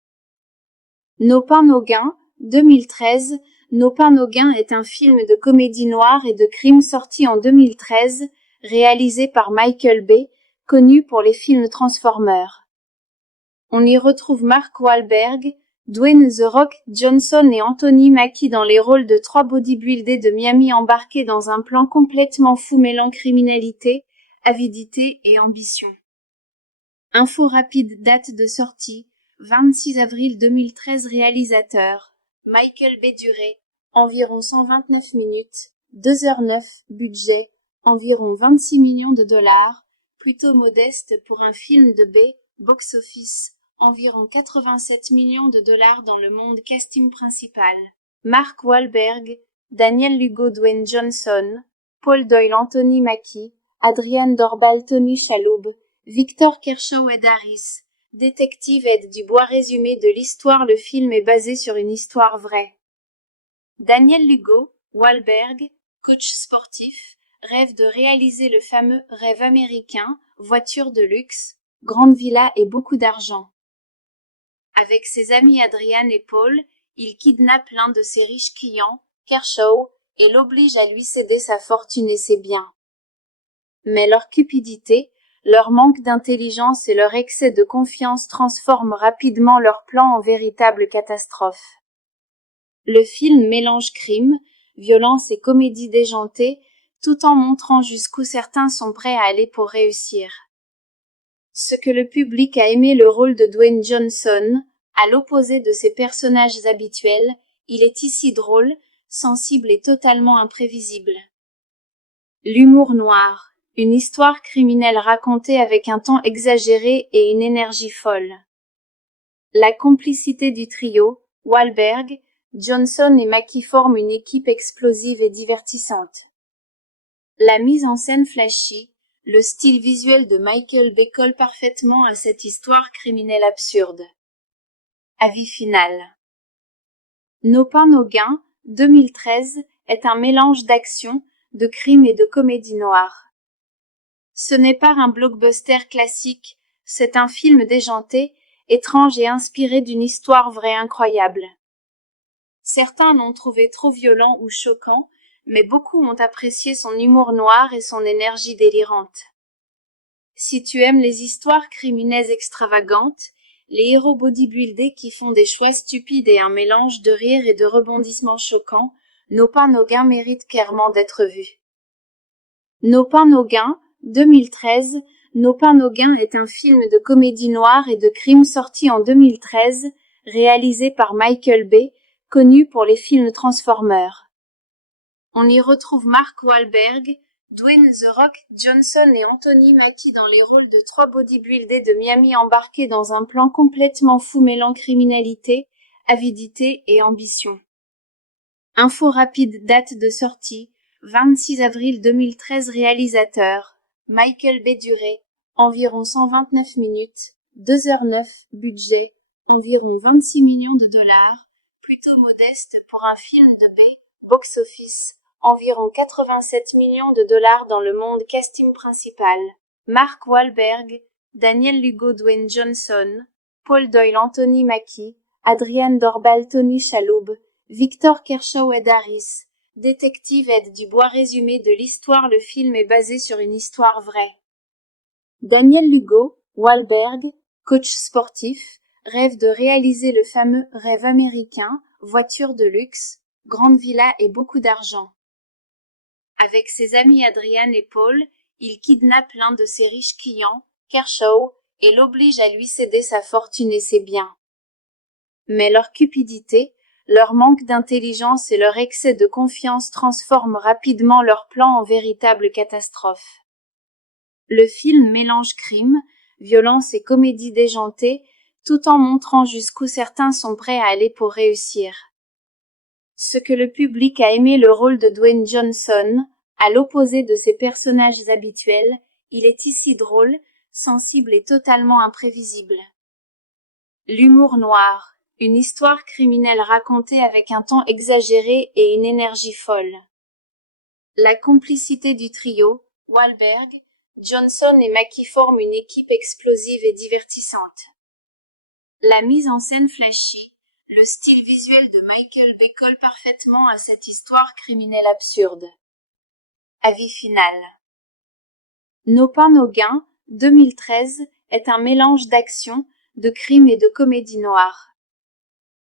Nos pains, nos gains, 2013, Nos pains, nos gains est un film de comédie noire et de crime sorti en 2013, réalisé par Michael Bay, connu pour les films Transformers. On y retrouve Mark Wahlberg, Dwayne The Rock Johnson et Anthony Mackie dans les rôles de trois bodybuildés de Miami embarqués dans un plan complètement fou mêlant criminalité, avidité et ambition. Info rapide. Date de sortie, 26 avril 2013. Réalisateur, Michael Bay. Durée, environ 129 minutes, 2h09. Budget, environ 26 millions de dollars, plutôt modeste pour un film de Bay. Box-office, environ 87 millions de dollars dans le monde. Casting principal, Mark Wahlberg, Daniel Lugo, Dwayne Johnson, Paul Doyle, Anthony Mackie, Adrian Dorbal, Tony Shalhoub, Victor Kershaw, Ed Harris, Détective Ed Dubois. Résumé de l'histoire. Le film est basé sur une histoire vraie. Daniel Lugo, Wahlberg, coach sportif, rêve de réaliser le fameux rêve américain, voiture de luxe, grande villa et beaucoup d'argent. Avec ses amis Adrian et Paul, il kidnappe l'un de ses riches clients, Kershaw, et l'oblige à lui céder sa fortune et ses biens. Mais leur cupidité, leur manque d'intelligence et leur excès de confiance transforment rapidement leur plan en véritable catastrophe. Le film mélange crime, violence et comédie déjantée, tout en montrant jusqu'où certains sont prêts à aller pour réussir. Ce que le public a aimé le rôle de Dwayne Johnson, à l'opposé de ses personnages habituels, il est ici drôle, sensible et totalement imprévisible. L'humour noir, une histoire criminelle racontée avec un ton exagéré et une énergie folle. La complicité du trio, Wahlberg, Johnson et Mackie forment une équipe explosive et divertissante. La mise en scène flashy, le style visuel de Michael Bay colle parfaitement à cette histoire criminelle absurde. Avis final. Nos pains, nos gains, 2013, est un mélange d'action, de crime et de comédie noire. Ce n'est pas un blockbuster classique, c'est un film déjanté, étrange et inspiré d'une histoire vraie incroyable. Certains l'ont trouvé trop violent ou choquant, mais beaucoup ont apprécié son humour noir et son énergie délirante. Si tu aimes les histoires criminelles extravagantes, les héros bodybuildés qui font des choix stupides et un mélange de rire et de rebondissements choquants, Nos pains, nos gains méritent clairement d'être vus. Nos pains, nos gains, 2013, Nos pains, nos gains est un film de comédie noire et de crime sorti en 2013, réalisé par Michael Bay, connu pour les films Transformers. On y retrouve Mark Wahlberg, Dwayne The Rock Johnson et Anthony Mackie dans les rôles de trois bodybuildés de Miami embarqués dans un plan complètement fou mêlant criminalité, avidité et ambition. Info rapide, date de sortie, 26 avril 2013. Réalisateur, Michael B. Duré, environ 129 minutes, 2h09, budget, environ 26 millions de dollars, plutôt modeste pour un film de B, box-office, environ 87 millions de dollars dans le monde. Casting principal, Mark Wahlberg, Daniel Lugo, Dwayne Johnson, Paul Doyle, Anthony Mackie, Adrian Dorbal, Tony Shalhoub, Victor Kershaw, Ed Harris, détective Ed Dubois. Résumé de l'histoire. Le film est basé sur une histoire vraie. Daniel Lugo, Wahlberg, coach sportif, rêve de réaliser le fameux rêve américain, voiture de luxe, grande villa et beaucoup d'argent. Avec ses amis Adrian et Paul, il kidnappe l'un de ses riches clients, Kershaw, et l'oblige à lui céder sa fortune et ses biens. Mais leur cupidité, leur manque d'intelligence et leur excès de confiance transforment rapidement leur plan en véritable catastrophe. Le film mélange crime, violence et comédie déjantée, tout en montrant jusqu'où certains sont prêts à aller pour réussir. Ce que le public a aimé le rôle de Dwayne Johnson, à l'opposé de ses personnages habituels, il est ici drôle, sensible et totalement imprévisible. L'humour noir, une histoire criminelle racontée avec un ton exagéré et une énergie folle. La complicité du trio, Wahlberg, Johnson et Mackie forment une équipe explosive et divertissante. La mise en scène flashy, le style visuel de Michael Bay colle parfaitement à cette histoire criminelle absurde. Avis final. Nos pains, nos gains, 2013, est un mélange d'action, de crime et de comédie noire.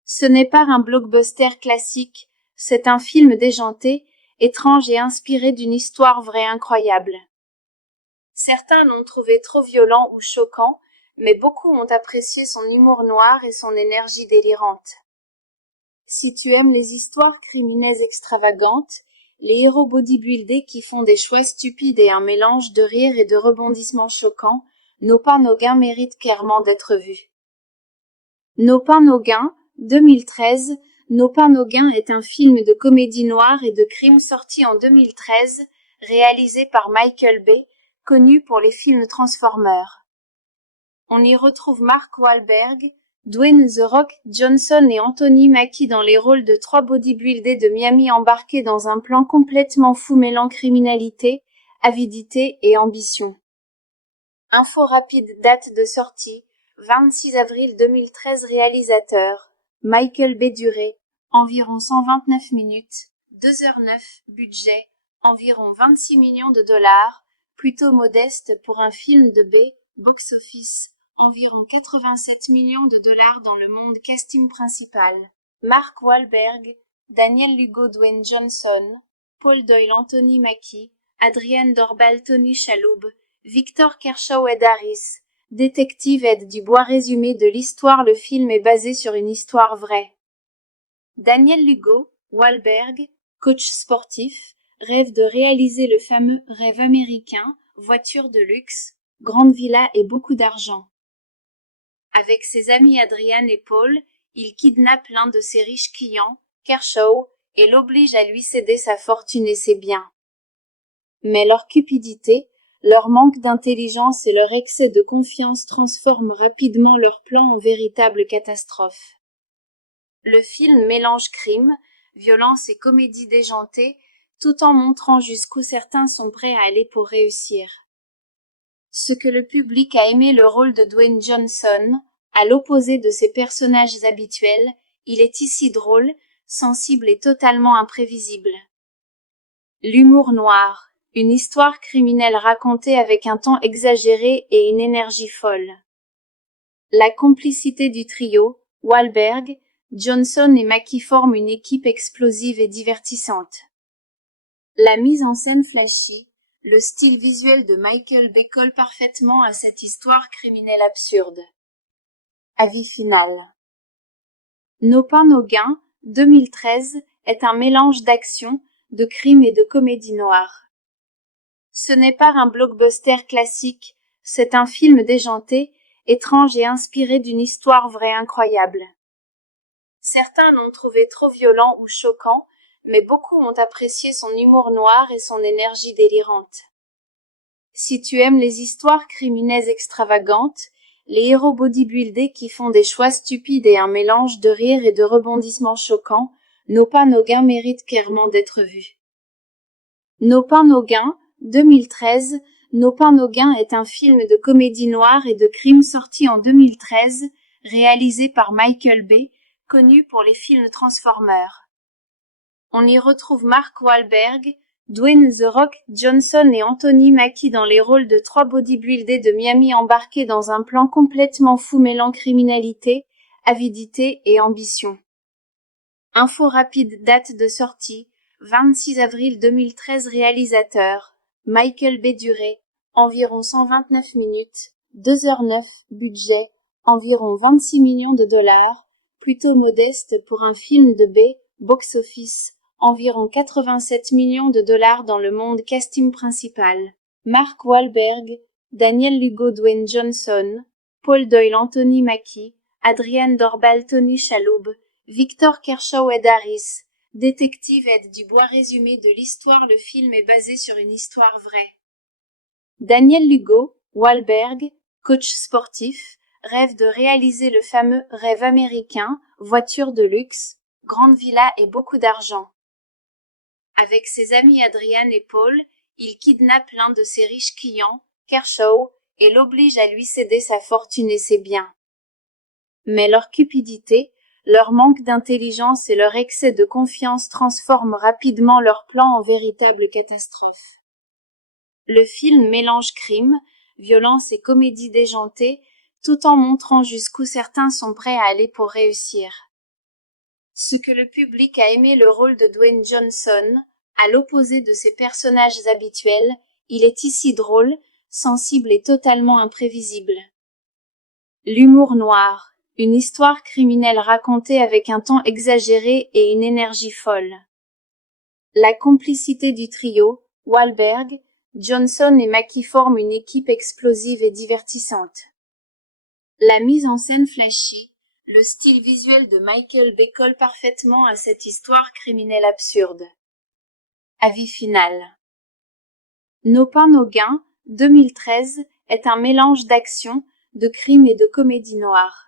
Ce n'est pas un blockbuster classique, c'est un film déjanté, étrange et inspiré d'une histoire vraie incroyable. Certains l'ont trouvé trop violent ou choquant, mais beaucoup ont apprécié son humour noir et son énergie délirante. Si tu aimes les histoires criminelles extravagantes, les héros bodybuildés qui font des choix stupides et un mélange de rire et de rebondissements choquants, Nos pains, nos gains méritent clairement d'être vus. Nos pains, nos gains, 2013. Nos pains, nos gains est un film de comédie noire et de crime sorti en 2013, réalisé par Michael Bay, connu pour les films Transformers. On y retrouve Mark Wahlberg, Dwayne The Rock Johnson et Anthony Mackie dans les rôles de trois bodybuildés de Miami embarqués dans un plan complètement fou mêlant criminalité, avidité et ambition. Info rapide, date de sortie, 26 avril 2013. Réalisateur, Michael B. Duré, environ 129 minutes, 2h09, budget, environ 26 millions de dollars, plutôt modeste pour un film de B, box-office, environ 87 millions de dollars dans le monde. Casting principal, Mark Wahlberg, Daniel Lugo, Dwayne Johnson, Paul Doyle, Anthony Mackie, Adrian Dorbal, Tony Shalhoub, Victor Kershaw, Ed Harris, détective Ed Dubois. Résumé de l'histoire. Le film est basé sur une histoire vraie. Daniel Lugo, Wahlberg, coach sportif, rêve de réaliser le fameux rêve américain, voiture de luxe, grande villa et beaucoup d'argent. Avec ses amis Adrian et Paul, il kidnappe l'un de ses riches clients, Kershaw, et l'oblige à lui céder sa fortune et ses biens. Mais leur cupidité, leur manque d'intelligence et leur excès de confiance transforment rapidement leur plan en véritable catastrophe. Le film mélange crime, violence et comédie déjantée, tout en montrant jusqu'où certains sont prêts à aller pour réussir. Ce que le public a aimé le rôle de Dwayne Johnson, à l'opposé de ses personnages habituels, il est ici drôle, sensible et totalement imprévisible. L'humour noir, une histoire criminelle racontée avec un ton exagéré et une énergie folle. La complicité du trio, Wahlberg, Johnson et Mackie forment une équipe explosive et divertissante. La mise en scène flashy, le style visuel de Michael Bay colle parfaitement à cette histoire criminelle absurde. Avis final. Nos pains, nos gains, 2013, est un mélange d'action, de crime et de comédie noire. Ce n'est pas un blockbuster classique, c'est un film déjanté, étrange et inspiré d'une histoire vraie incroyable. Certains l'ont trouvé trop violent ou choquant, mais beaucoup ont apprécié son humour noir et son énergie délirante. Si tu aimes les histoires criminelles extravagantes, les héros bodybuildés qui font des choix stupides et un mélange de rire et de rebondissements choquants, Nos pains nos gains méritent clairement d'être vus. Nos pains nos gains, 2013, Nos pains nos gains est un film de comédie noire et de crime sorti en 2013, réalisé par Michael Bay, connu pour les films Transformers. On y retrouve Mark Wahlberg, Dwayne The Rock Johnson et Anthony Mackie dans les rôles de trois bodybuildés de Miami embarqués dans un plan complètement fou mêlant criminalité, avidité et ambition. Info rapide, date de sortie, 26 avril 2013. Réalisateur, Michael Bay. Durée, environ 129 minutes, 2h09, budget, environ 26 millions de dollars, plutôt modeste pour un film de B, box-office, environ 87 millions de dollars dans le monde. Casting principal, Mark Wahlberg, Daniel Lugo, Dwayne Johnson, Paul Doyle, Anthony Mackie, Adrian Dorbal, Tony Shalhoub, Victor Kershaw, Ed Harris, détective Ed Dubois. Résumé de l'histoire. Le film est basé sur une histoire vraie. Daniel Lugo, Wahlberg, coach sportif, rêve de réaliser le fameux rêve américain, voiture de luxe, grande villa et beaucoup d'argent. Avec ses amis Adrian et Paul, il kidnappe l'un de ses riches clients, Kershaw, et l'oblige à lui céder sa fortune et ses biens. Mais leur cupidité, leur manque d'intelligence et leur excès de confiance transforment rapidement leur plan en véritable catastrophe. Le film mélange crime, violence et comédie déjantée, tout en montrant jusqu'où certains sont prêts à aller pour réussir. Ce que le public a aimé le rôle de Dwayne Johnson, à l'opposé de ses personnages habituels, il est ici drôle, sensible et totalement imprévisible. L'humour noir, une histoire criminelle racontée avec un ton exagéré et une énergie folle. La complicité du trio, Wahlberg, Johnson et Mackie forment une équipe explosive et divertissante. La mise en scène flashy, le style visuel de Michael Bay colle parfaitement à cette histoire criminelle absurde. Avis final. Nos pains nos gains, 2013, est un mélange d'action, de crime et de comédie noire.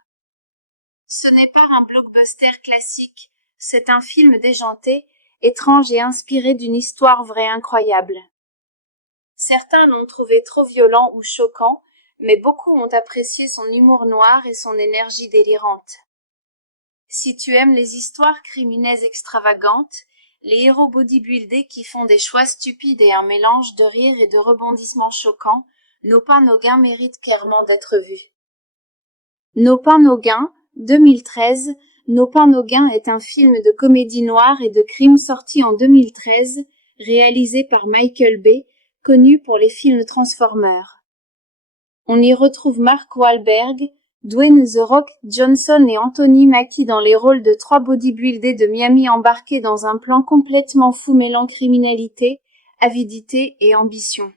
Ce n'est pas un blockbuster classique, c'est un film déjanté, étrange et inspiré d'une histoire vraie incroyable. Certains l'ont trouvé trop violent ou choquant, mais beaucoup ont apprécié son humour noir et son énergie délirante. Si tu aimes les histoires criminelles extravagantes, les héros bodybuildés qui font des choix stupides et un mélange de rire et de rebondissements choquants, Nos pains nos gains méritent clairement d'être vus. Nos pains nos gains, 2013, Nos pains nos gains est un film de comédie noire et de crime sorti en 2013, réalisé par Michael Bay, connu pour les films Transformers. On y retrouve Mark Wahlberg, Dwayne The Rock Johnson et Anthony Mackie dans les rôles de trois bodybuildés de Miami embarqués dans un plan complètement fou mêlant criminalité, avidité et ambition.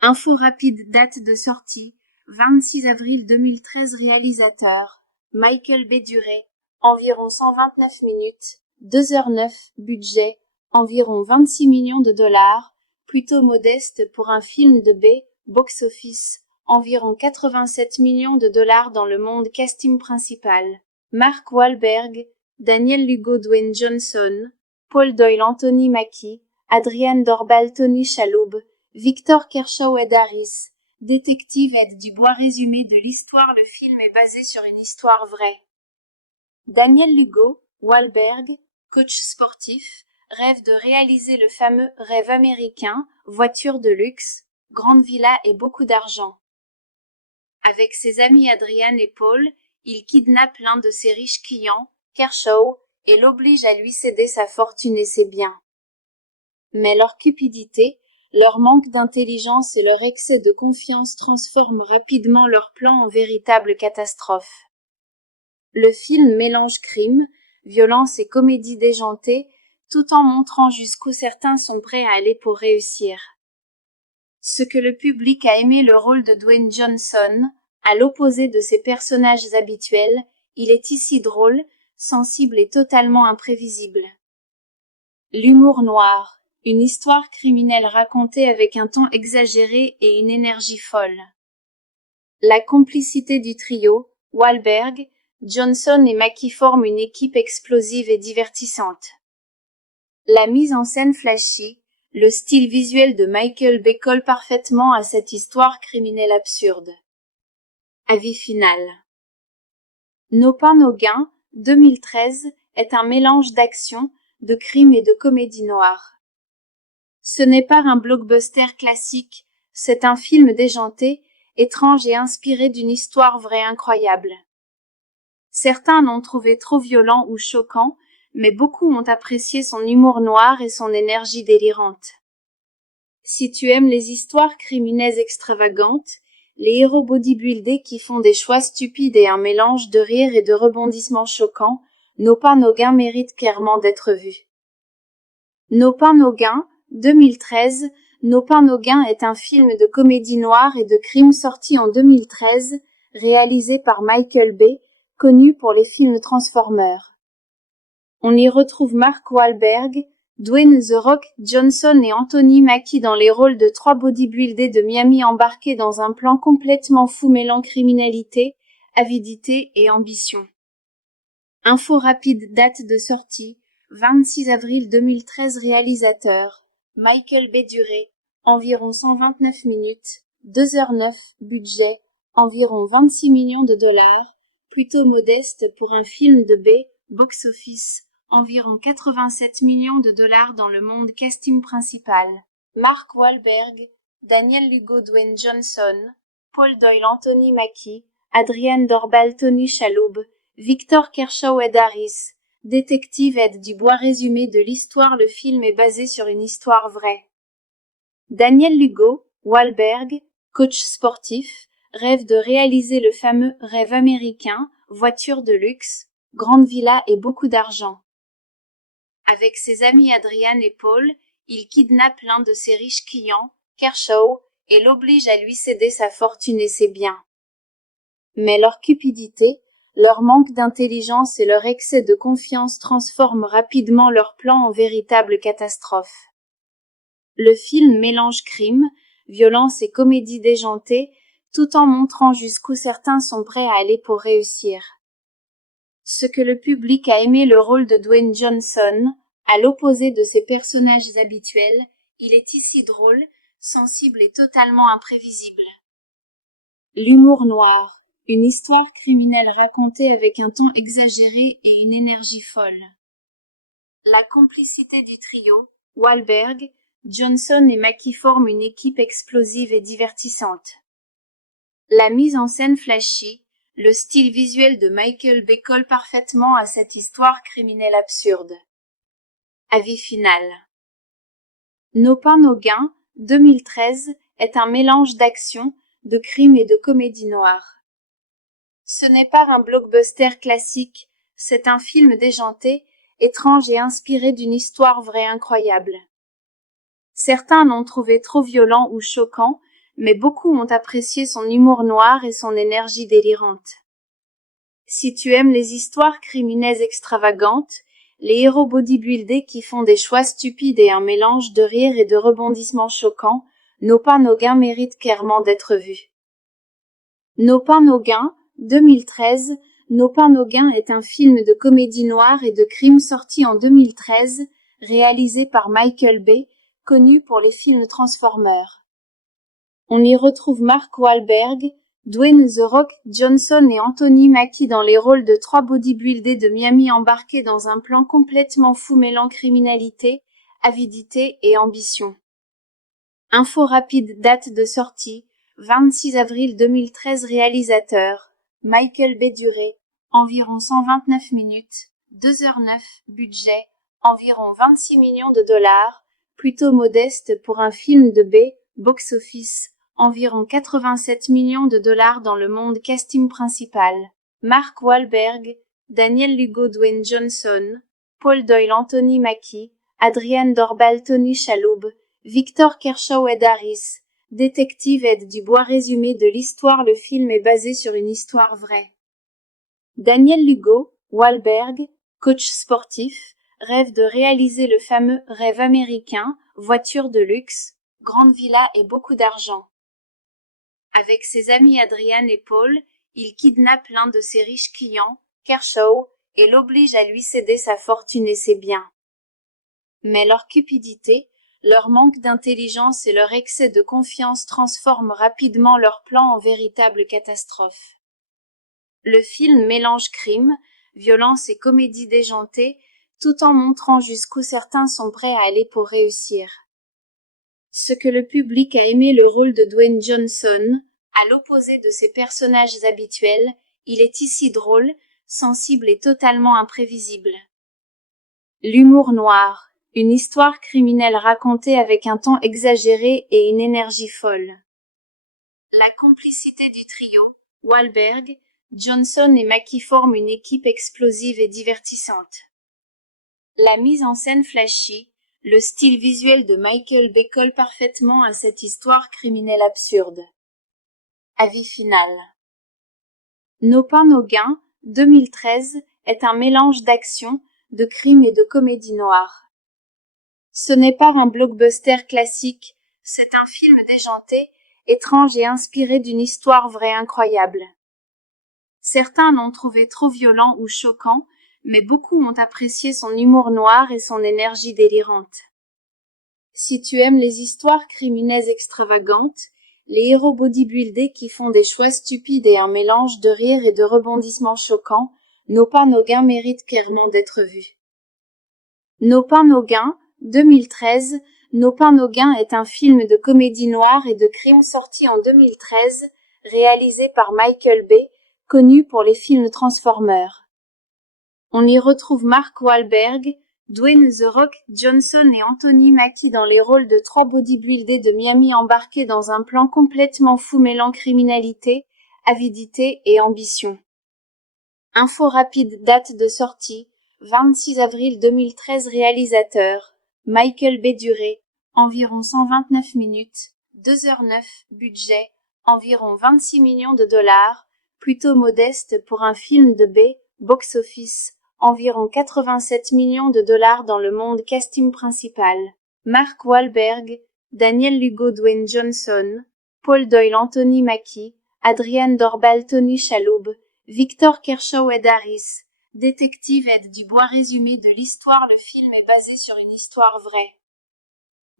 Info rapide, date de sortie, 26 avril 2013. Réalisateur, Michael Bay. Durée, environ 129 minutes, 2h09, budget, environ 26 millions de dollars, plutôt modeste pour un film de B, box-office, environ 87 millions de dollars dans le monde. Casting principal, Mark Wahlberg, Daniel Lugo, Dwayne Johnson, Paul Doyle, Anthony Mackie, Adrian Dorbal, Tony Shalhoub, Victor Kershaw, Ed Harris, détective Ed Dubois. Résumé de l'histoire. Le film est basé sur une histoire vraie. Daniel Lugo, Wahlberg, coach sportif, rêve de réaliser le fameux rêve américain, voiture de luxe, grande villa et beaucoup d'argent. Avec ses amis Adrian et Paul, il kidnappe l'un de ses riches clients, Kershaw, et l'oblige à lui céder sa fortune et ses biens. Mais leur cupidité, leur manque d'intelligence et leur excès de confiance transforment rapidement leur plan en véritable catastrophe. Le film mélange crime, violence et comédie déjantée, tout en montrant jusqu'où certains sont prêts à aller pour réussir. Ce que le public a aimé le rôle de Dwayne Johnson, à l'opposé de ses personnages habituels, il est ici drôle, sensible et totalement imprévisible. L'humour noir, une histoire criminelle racontée avec un ton exagéré et une énergie folle. La complicité du trio, Wahlberg, Johnson et Mackie forment une équipe explosive et divertissante. La mise en scène flashy, le style visuel de Michael Bay colle parfaitement à cette histoire criminelle absurde. Avis final. Nos pains, nos gains, 2013, est un mélange d'action, de crime et de comédie noire. Ce n'est pas un blockbuster classique, c'est un film déjanté, étrange et inspiré d'une histoire vraie incroyable. Certains l'ont trouvé trop violent ou choquant, mais beaucoup ont apprécié son humour noir et son énergie délirante. Si tu aimes les histoires criminelles extravagantes, les héros bodybuildés qui font des choix stupides et un mélange de rire et de rebondissements choquants, Nos pains, nos gains méritent clairement d'être vus. Nos pains, nos gains, 2013, Nos pains, nos gains est un film de comédie noire et de crime sorti en 2013, réalisé par Michael Bay, connu pour les films Transformers. On y retrouve Mark Wahlberg, Dwayne The Rock Johnson et Anthony Mackie dans les rôles de trois bodybuildés de Miami embarqués dans un plan complètement fou mêlant criminalité, avidité et ambition. Info rapide, date de sortie, 26 avril 2013. Réalisateur, Michael Bay. Durée, environ 129 minutes, 2h09, budget, environ 26 millions de dollars, plutôt modeste pour un film de Bay, box-office, environ 87 millions de dollars dans le monde. Casting principal, Mark Wahlberg, Daniel Lugo, Dwayne Johnson, Paul Doyle, Anthony Mackie, Adrienne Dorbal, Tony Shalhoub, Victor Kershaw, Ed Harris, détective Ed Dubois. Résumé de l'histoire. Le film est basé sur une histoire vraie. Daniel Lugo, Wahlberg, coach sportif, rêve de réaliser le fameux rêve américain, voiture de luxe, grande villa et beaucoup d'argent. Avec ses amis Adrian et Paul, il kidnappe l'un de ses riches clients, Kershaw, et l'oblige à lui céder sa fortune et ses biens. Mais leur cupidité, leur manque d'intelligence et leur excès de confiance transforment rapidement leur plan en véritable catastrophe. Le film mélange crime, violence et comédie déjantée, tout en montrant jusqu'où certains sont prêts à aller pour réussir. Ce que le public a aimé le rôle de Dwayne Johnson, à l'opposé de ses personnages habituels, il est ici drôle, sensible et totalement imprévisible. L'humour noir, une histoire criminelle racontée avec un ton exagéré et une énergie folle. La complicité du trio, Wahlberg, Johnson et Mackie forment une équipe explosive et divertissante. La mise en scène flashy, le style visuel de Michael Bay colle parfaitement à cette histoire criminelle absurde. Avis final. Nos pains, nos gains, 2013, est un mélange d'action, de crime et de comédie noire. Ce n'est pas un blockbuster classique, c'est un film déjanté, étrange et inspiré d'une histoire vraie incroyable. Certains l'ont trouvé trop violent ou choquant, mais beaucoup ont apprécié son humour noir et son énergie délirante. Si tu aimes les histoires criminelles extravagantes, les héros bodybuildés qui font des choix stupides et un mélange de rire et de rebondissements choquants, Nos pains, nos gains méritent clairement d'être vus. Nos pains, nos gains, 2013, Nos pains, nos gains est un film de comédie noire et de crime sorti en 2013, réalisé par Michael Bay, connu pour les films Transformers. On y retrouve Mark Wahlberg, Dwayne The Rock Johnson et Anthony Mackie dans les rôles de trois bodybuildés de Miami embarqués dans un plan complètement fou mêlant criminalité, avidité et ambition. Info rapide, date de sortie, 26 avril 2013. Réalisateur, Michael Bay. Durée, environ 129 minutes, 2h09, budget, environ 26 millions de dollars, plutôt modeste pour un film de Bay, box-office, environ 87 millions de dollars dans le monde. Casting principal, Mark Wahlberg, Daniel Lugo, Dwayne Johnson, Paul Doyle, Anthony Mackie, Adrienne Dorbal, Tony Shalhoub, Victor Kershaw, Ed Harris, détective Ed Dubois. Résumé de l'histoire. Le film est basé sur une histoire vraie. Daniel Lugo, Wahlberg, coach sportif, rêve de réaliser le fameux rêve américain, voiture de luxe, grande villa et beaucoup d'argent. Avec ses amis Adrian et Paul, il kidnappe l'un de ses riches clients, Kershaw, et l'oblige à lui céder sa fortune et ses biens. Mais leur cupidité, leur manque d'intelligence et leur excès de confiance transforment rapidement leur plan en véritable catastrophe. Le film mélange crime, violence et comédie déjantée, tout en montrant jusqu'où certains sont prêts à aller pour réussir. Ce que le public a aimé le rôle de Dwayne Johnson, à l'opposé de ses personnages habituels, il est ici drôle, sensible et totalement imprévisible. L'humour noir, une histoire criminelle racontée avec un ton exagéré et une énergie folle. La complicité du trio, Wahlberg, Johnson et Mackie forment une équipe explosive et divertissante. La mise en scène flashy, le style visuel de Michael Bay colle parfaitement à cette histoire criminelle absurde. Avis final. Nos pains, nos gains, 2013, est un mélange d'action, de crime et de comédie noire. Ce n'est pas un blockbuster classique, c'est un film déjanté, étrange et inspiré d'une histoire vraie incroyable. Certains l'ont trouvé trop violent ou choquant, mais beaucoup ont apprécié son humour noir et son énergie délirante. Si tu aimes les histoires criminelles extravagantes, les héros bodybuildés qui font des choix stupides et un mélange de rire et de rebondissements choquants, Nos pains, nos gains méritent clairement d'être vus. Nos pains, nos gains, 2013, Nos pains, nos gains est un film de comédie noire et de crime sorti en 2013, réalisé par Michael Bay, connu pour les films Transformers. On y retrouve Mark Wahlberg, Dwayne The Rock Johnson et Anthony Mackie dans les rôles de trois bodybuildés de Miami embarqués dans un plan complètement fou mêlant criminalité, avidité et ambition. Info rapide. Date de sortie, 26 avril 2013. Réalisateur, Michael Bay. Durée, environ 129 minutes, 2h09. Budget, environ 26 millions de dollars, plutôt modeste pour un film de Bay. Box-office, environ 87 millions de dollars dans le monde. Casting principal, Mark Wahlberg, Daniel Lugo, Dwayne Johnson, Paul Doyle, Anthony Mackie, Adrienne Dorbal, Tony Shalhoub, Victor Kershaw, Ed Harris, détective Ed Dubois. Résumé de l'histoire. Le film est basé sur une histoire vraie.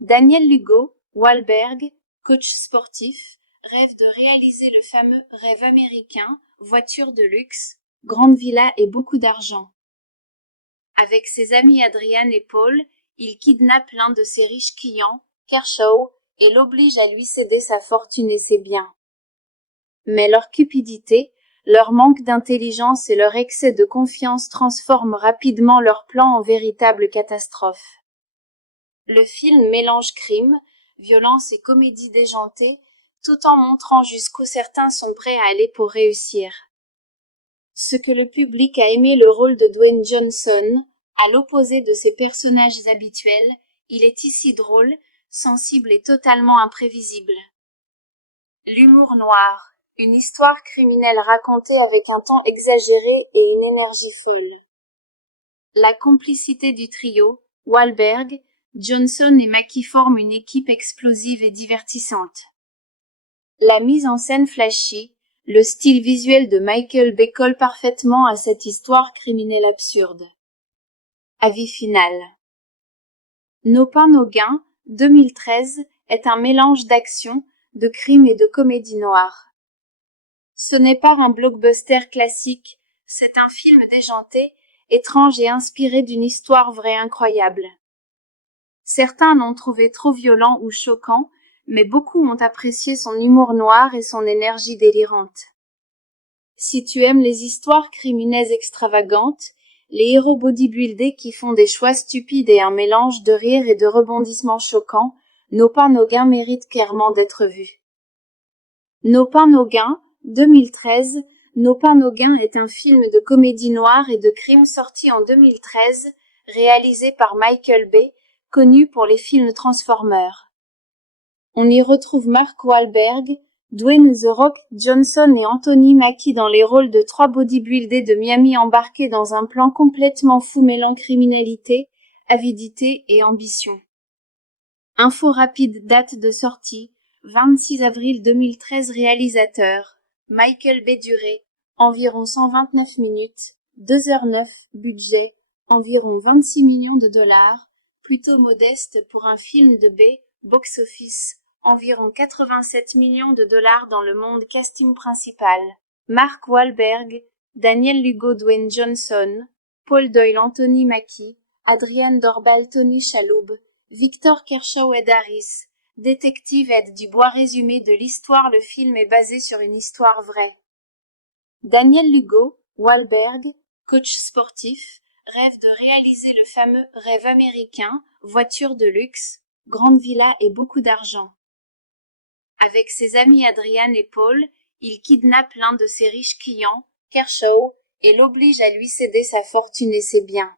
Daniel Lugo, Wahlberg, coach sportif, rêve de réaliser le fameux rêve américain, voiture de luxe, grande villa et beaucoup d'argent. Avec ses amis Adrian et Paul, il kidnappe l'un de ses riches clients, Kershaw, et l'oblige à lui céder sa fortune et ses biens. Mais leur cupidité, leur manque d'intelligence et leur excès de confiance transforment rapidement leur plan en véritable catastrophe. Le film mélange crime, violence et comédie déjantée, tout en montrant jusqu'où certains sont prêts à aller pour réussir. Ce que le public a aimé le rôle de Dwayne Johnson, à l'opposé de ses personnages habituels, il est ici drôle, sensible et totalement imprévisible. L'humour noir, une histoire criminelle racontée avec un ton exagéré et une énergie folle. La complicité du trio, Wahlberg, Johnson et Mackie forment une équipe explosive et divertissante. La mise en scène flashy, le style visuel de Michael Bay colle parfaitement à cette histoire criminelle absurde. Avis final. Nos pains, nos gains, 2013, est un mélange d'action, de crime et de comédie noire. Ce n'est pas un blockbuster classique, c'est un film déjanté, étrange et inspiré d'une histoire vraie incroyable. Certains l'ont trouvé trop violent ou choquant, mais beaucoup ont apprécié son humour noir et son énergie délirante. Si tu aimes les histoires criminelles extravagantes, les héros bodybuildés qui font des choix stupides et un mélange de rire et de rebondissements choquants, Nos pains, nos gains méritent clairement d'être vus. Nos pains, nos gains, 2013, Nos pains, nos gains est un film de comédie noire et de crime sorti en 2013, réalisé par Michael Bay, connu pour les films Transformers. On y retrouve Mark Wahlberg, Dwayne The Rock Johnson et Anthony Mackie dans les rôles de trois bodybuildés de Miami embarqués dans un plan complètement fou mêlant criminalité, avidité et ambition. Info rapide, date de sortie, 26 avril 2013. Réalisateur, Michael B. Duré, environ 129 minutes, 2h09, budget, environ 26 millions de dollars, plutôt modeste pour un film de B, box-office, environ 87 millions de dollars dans le monde. Casting principal, Mark Wahlberg, Daniel Lugo Dwayne Johnson, Paul Doyle Anthony Mackie, Adrian Dorbal Tony Shalhoub, Victor Kershaw Ed Harris, détective Ed Dubois. Résumé de l'histoire. Le film est basé sur une histoire vraie. Daniel Lugo, Wahlberg, coach sportif, rêve de réaliser le fameux rêve américain, voiture de luxe, grande villa et beaucoup d'argent. Avec ses amis Adrian et Paul, il kidnappe l'un de ses riches clients, Kershaw, et l'oblige à lui céder sa fortune et ses biens.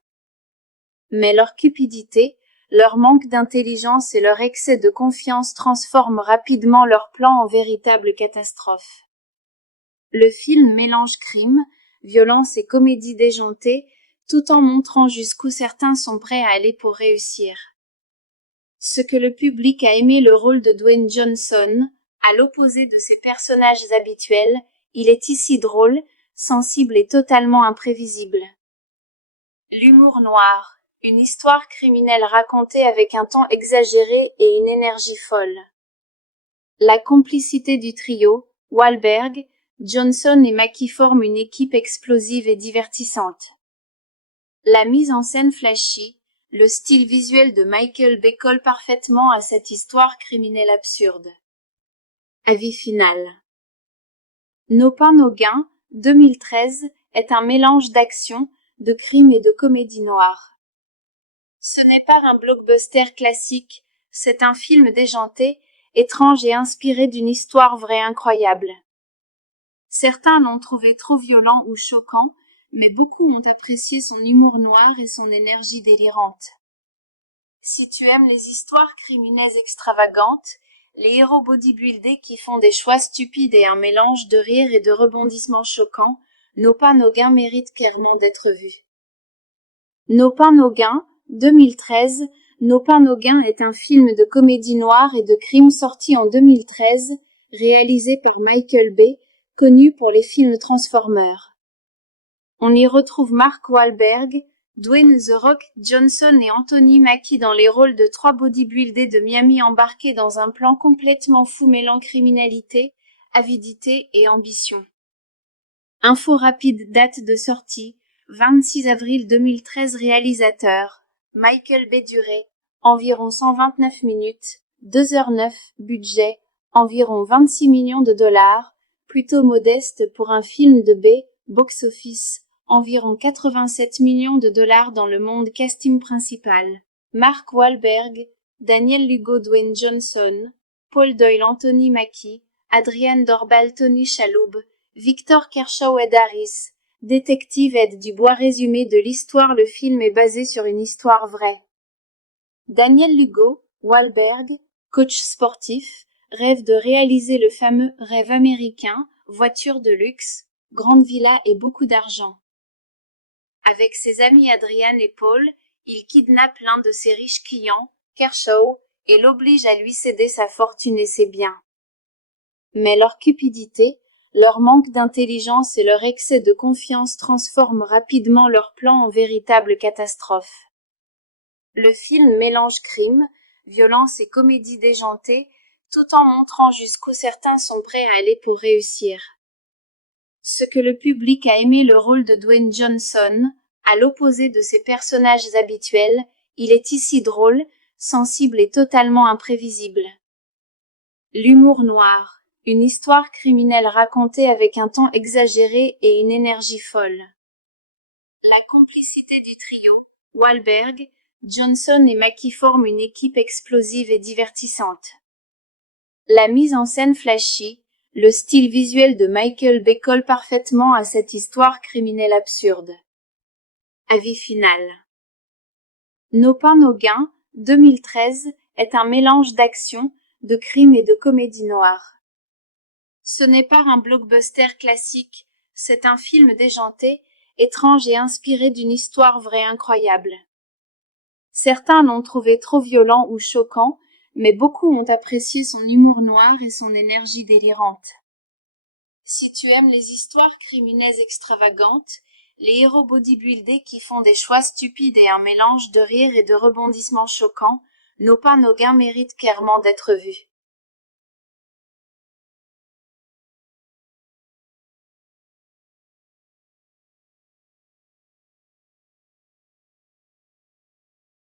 Mais leur cupidité, leur manque d'intelligence et leur excès de confiance transforment rapidement leur plan en véritable catastrophe. Le film mélange crime, violence et comédie déjantée, tout en montrant jusqu'où certains sont prêts à aller pour réussir. Ce que le public a aimé le rôle de Dwayne Johnson, à l'opposé de ses personnages habituels, il est ici drôle, sensible et totalement imprévisible. L'humour noir, une histoire criminelle racontée avec un ton exagéré et une énergie folle. La complicité du trio, Wahlberg, Johnson et Mackie forment une équipe explosive et divertissante. La mise en scène flashy, le style visuel de Michael Bay colle parfaitement à cette histoire criminelle absurde. Avis final. Nos pains, nos gains, 2013, est un mélange d'action, de crime et de comédie noire. Ce n'est pas un blockbuster classique, c'est un film déjanté, étrange et inspiré d'une histoire vraie incroyable. Certains l'ont trouvé trop violent ou choquant, mais beaucoup ont apprécié son humour noir et son énergie délirante. Si tu aimes les histoires criminelles extravagantes, les héros bodybuildés qui font des choix stupides et un mélange de rire et de rebondissements choquants, Nos pains, nos gains méritent clairement d'être vus. Nos pains, nos gains, 2013. Nos pains, nos gains est un film de comédie noire et de crime sorti en 2013, réalisé par Michael Bay, connu pour les films Transformers. On y retrouve Mark Wahlberg, Dwayne The Rock Johnson et Anthony Mackie dans les rôles de trois bodybuildés de Miami embarqués dans un plan complètement fou mêlant criminalité, avidité et ambition. Info rapide, date de sortie, 26 avril 2013. Réalisateur, Michael B. Duré, environ 129 minutes, 2h09, budget, environ 26 millions de dollars, plutôt modeste pour un film de B, box-office, environ 87 millions de dollars dans le monde. Casting principal, Mark Wahlberg, Daniel Lugo Dwayne Johnson, Paul Doyle Anthony Mackie, Adrian Dorbal Tony Shalhoub, Victor Kershaw Ed Harris, détective Ed Dubois. Résumé de l'histoire. Le film est basé sur une histoire vraie. Daniel Lugo, Wahlberg, coach sportif, rêve de réaliser le fameux rêve américain, voiture de luxe, grande villa et beaucoup d'argent. Avec ses amis Adrian et Paul, il kidnappe l'un de ses riches clients, Kershaw, et l'oblige à lui céder sa fortune et ses biens. Mais leur cupidité, leur manque d'intelligence et leur excès de confiance transforment rapidement leur plan en véritable catastrophe. Le film mélange crime, violence et comédie déjantée, tout en montrant jusqu'où certains sont prêts à aller pour réussir. Ce que le public a aimé le rôle de Dwayne Johnson, à l'opposé de ses personnages habituels, il est ici drôle, sensible et totalement imprévisible. L'humour noir, une histoire criminelle racontée avec un ton exagéré et une énergie folle. La complicité du trio, Wahlberg, Johnson et Mackie forment une équipe explosive et divertissante. La mise en scène flashy, le style visuel de Michael Bay colle parfaitement à cette histoire criminelle absurde. Avis final. Nos pains, nos gains, 2013 est un mélange d'action, de crime et de comédie noire. Ce n'est pas un blockbuster classique, c'est un film déjanté, étrange et inspiré d'une histoire vraie incroyable. Certains l'ont trouvé trop violent ou choquant, mais beaucoup ont apprécié son humour noir et son énergie délirante. Si tu aimes les histoires criminelles extravagantes, les héros bodybuildés qui font des choix stupides et un mélange de rire et de rebondissements choquants, Nos pains nos gains méritent clairement d'être vus.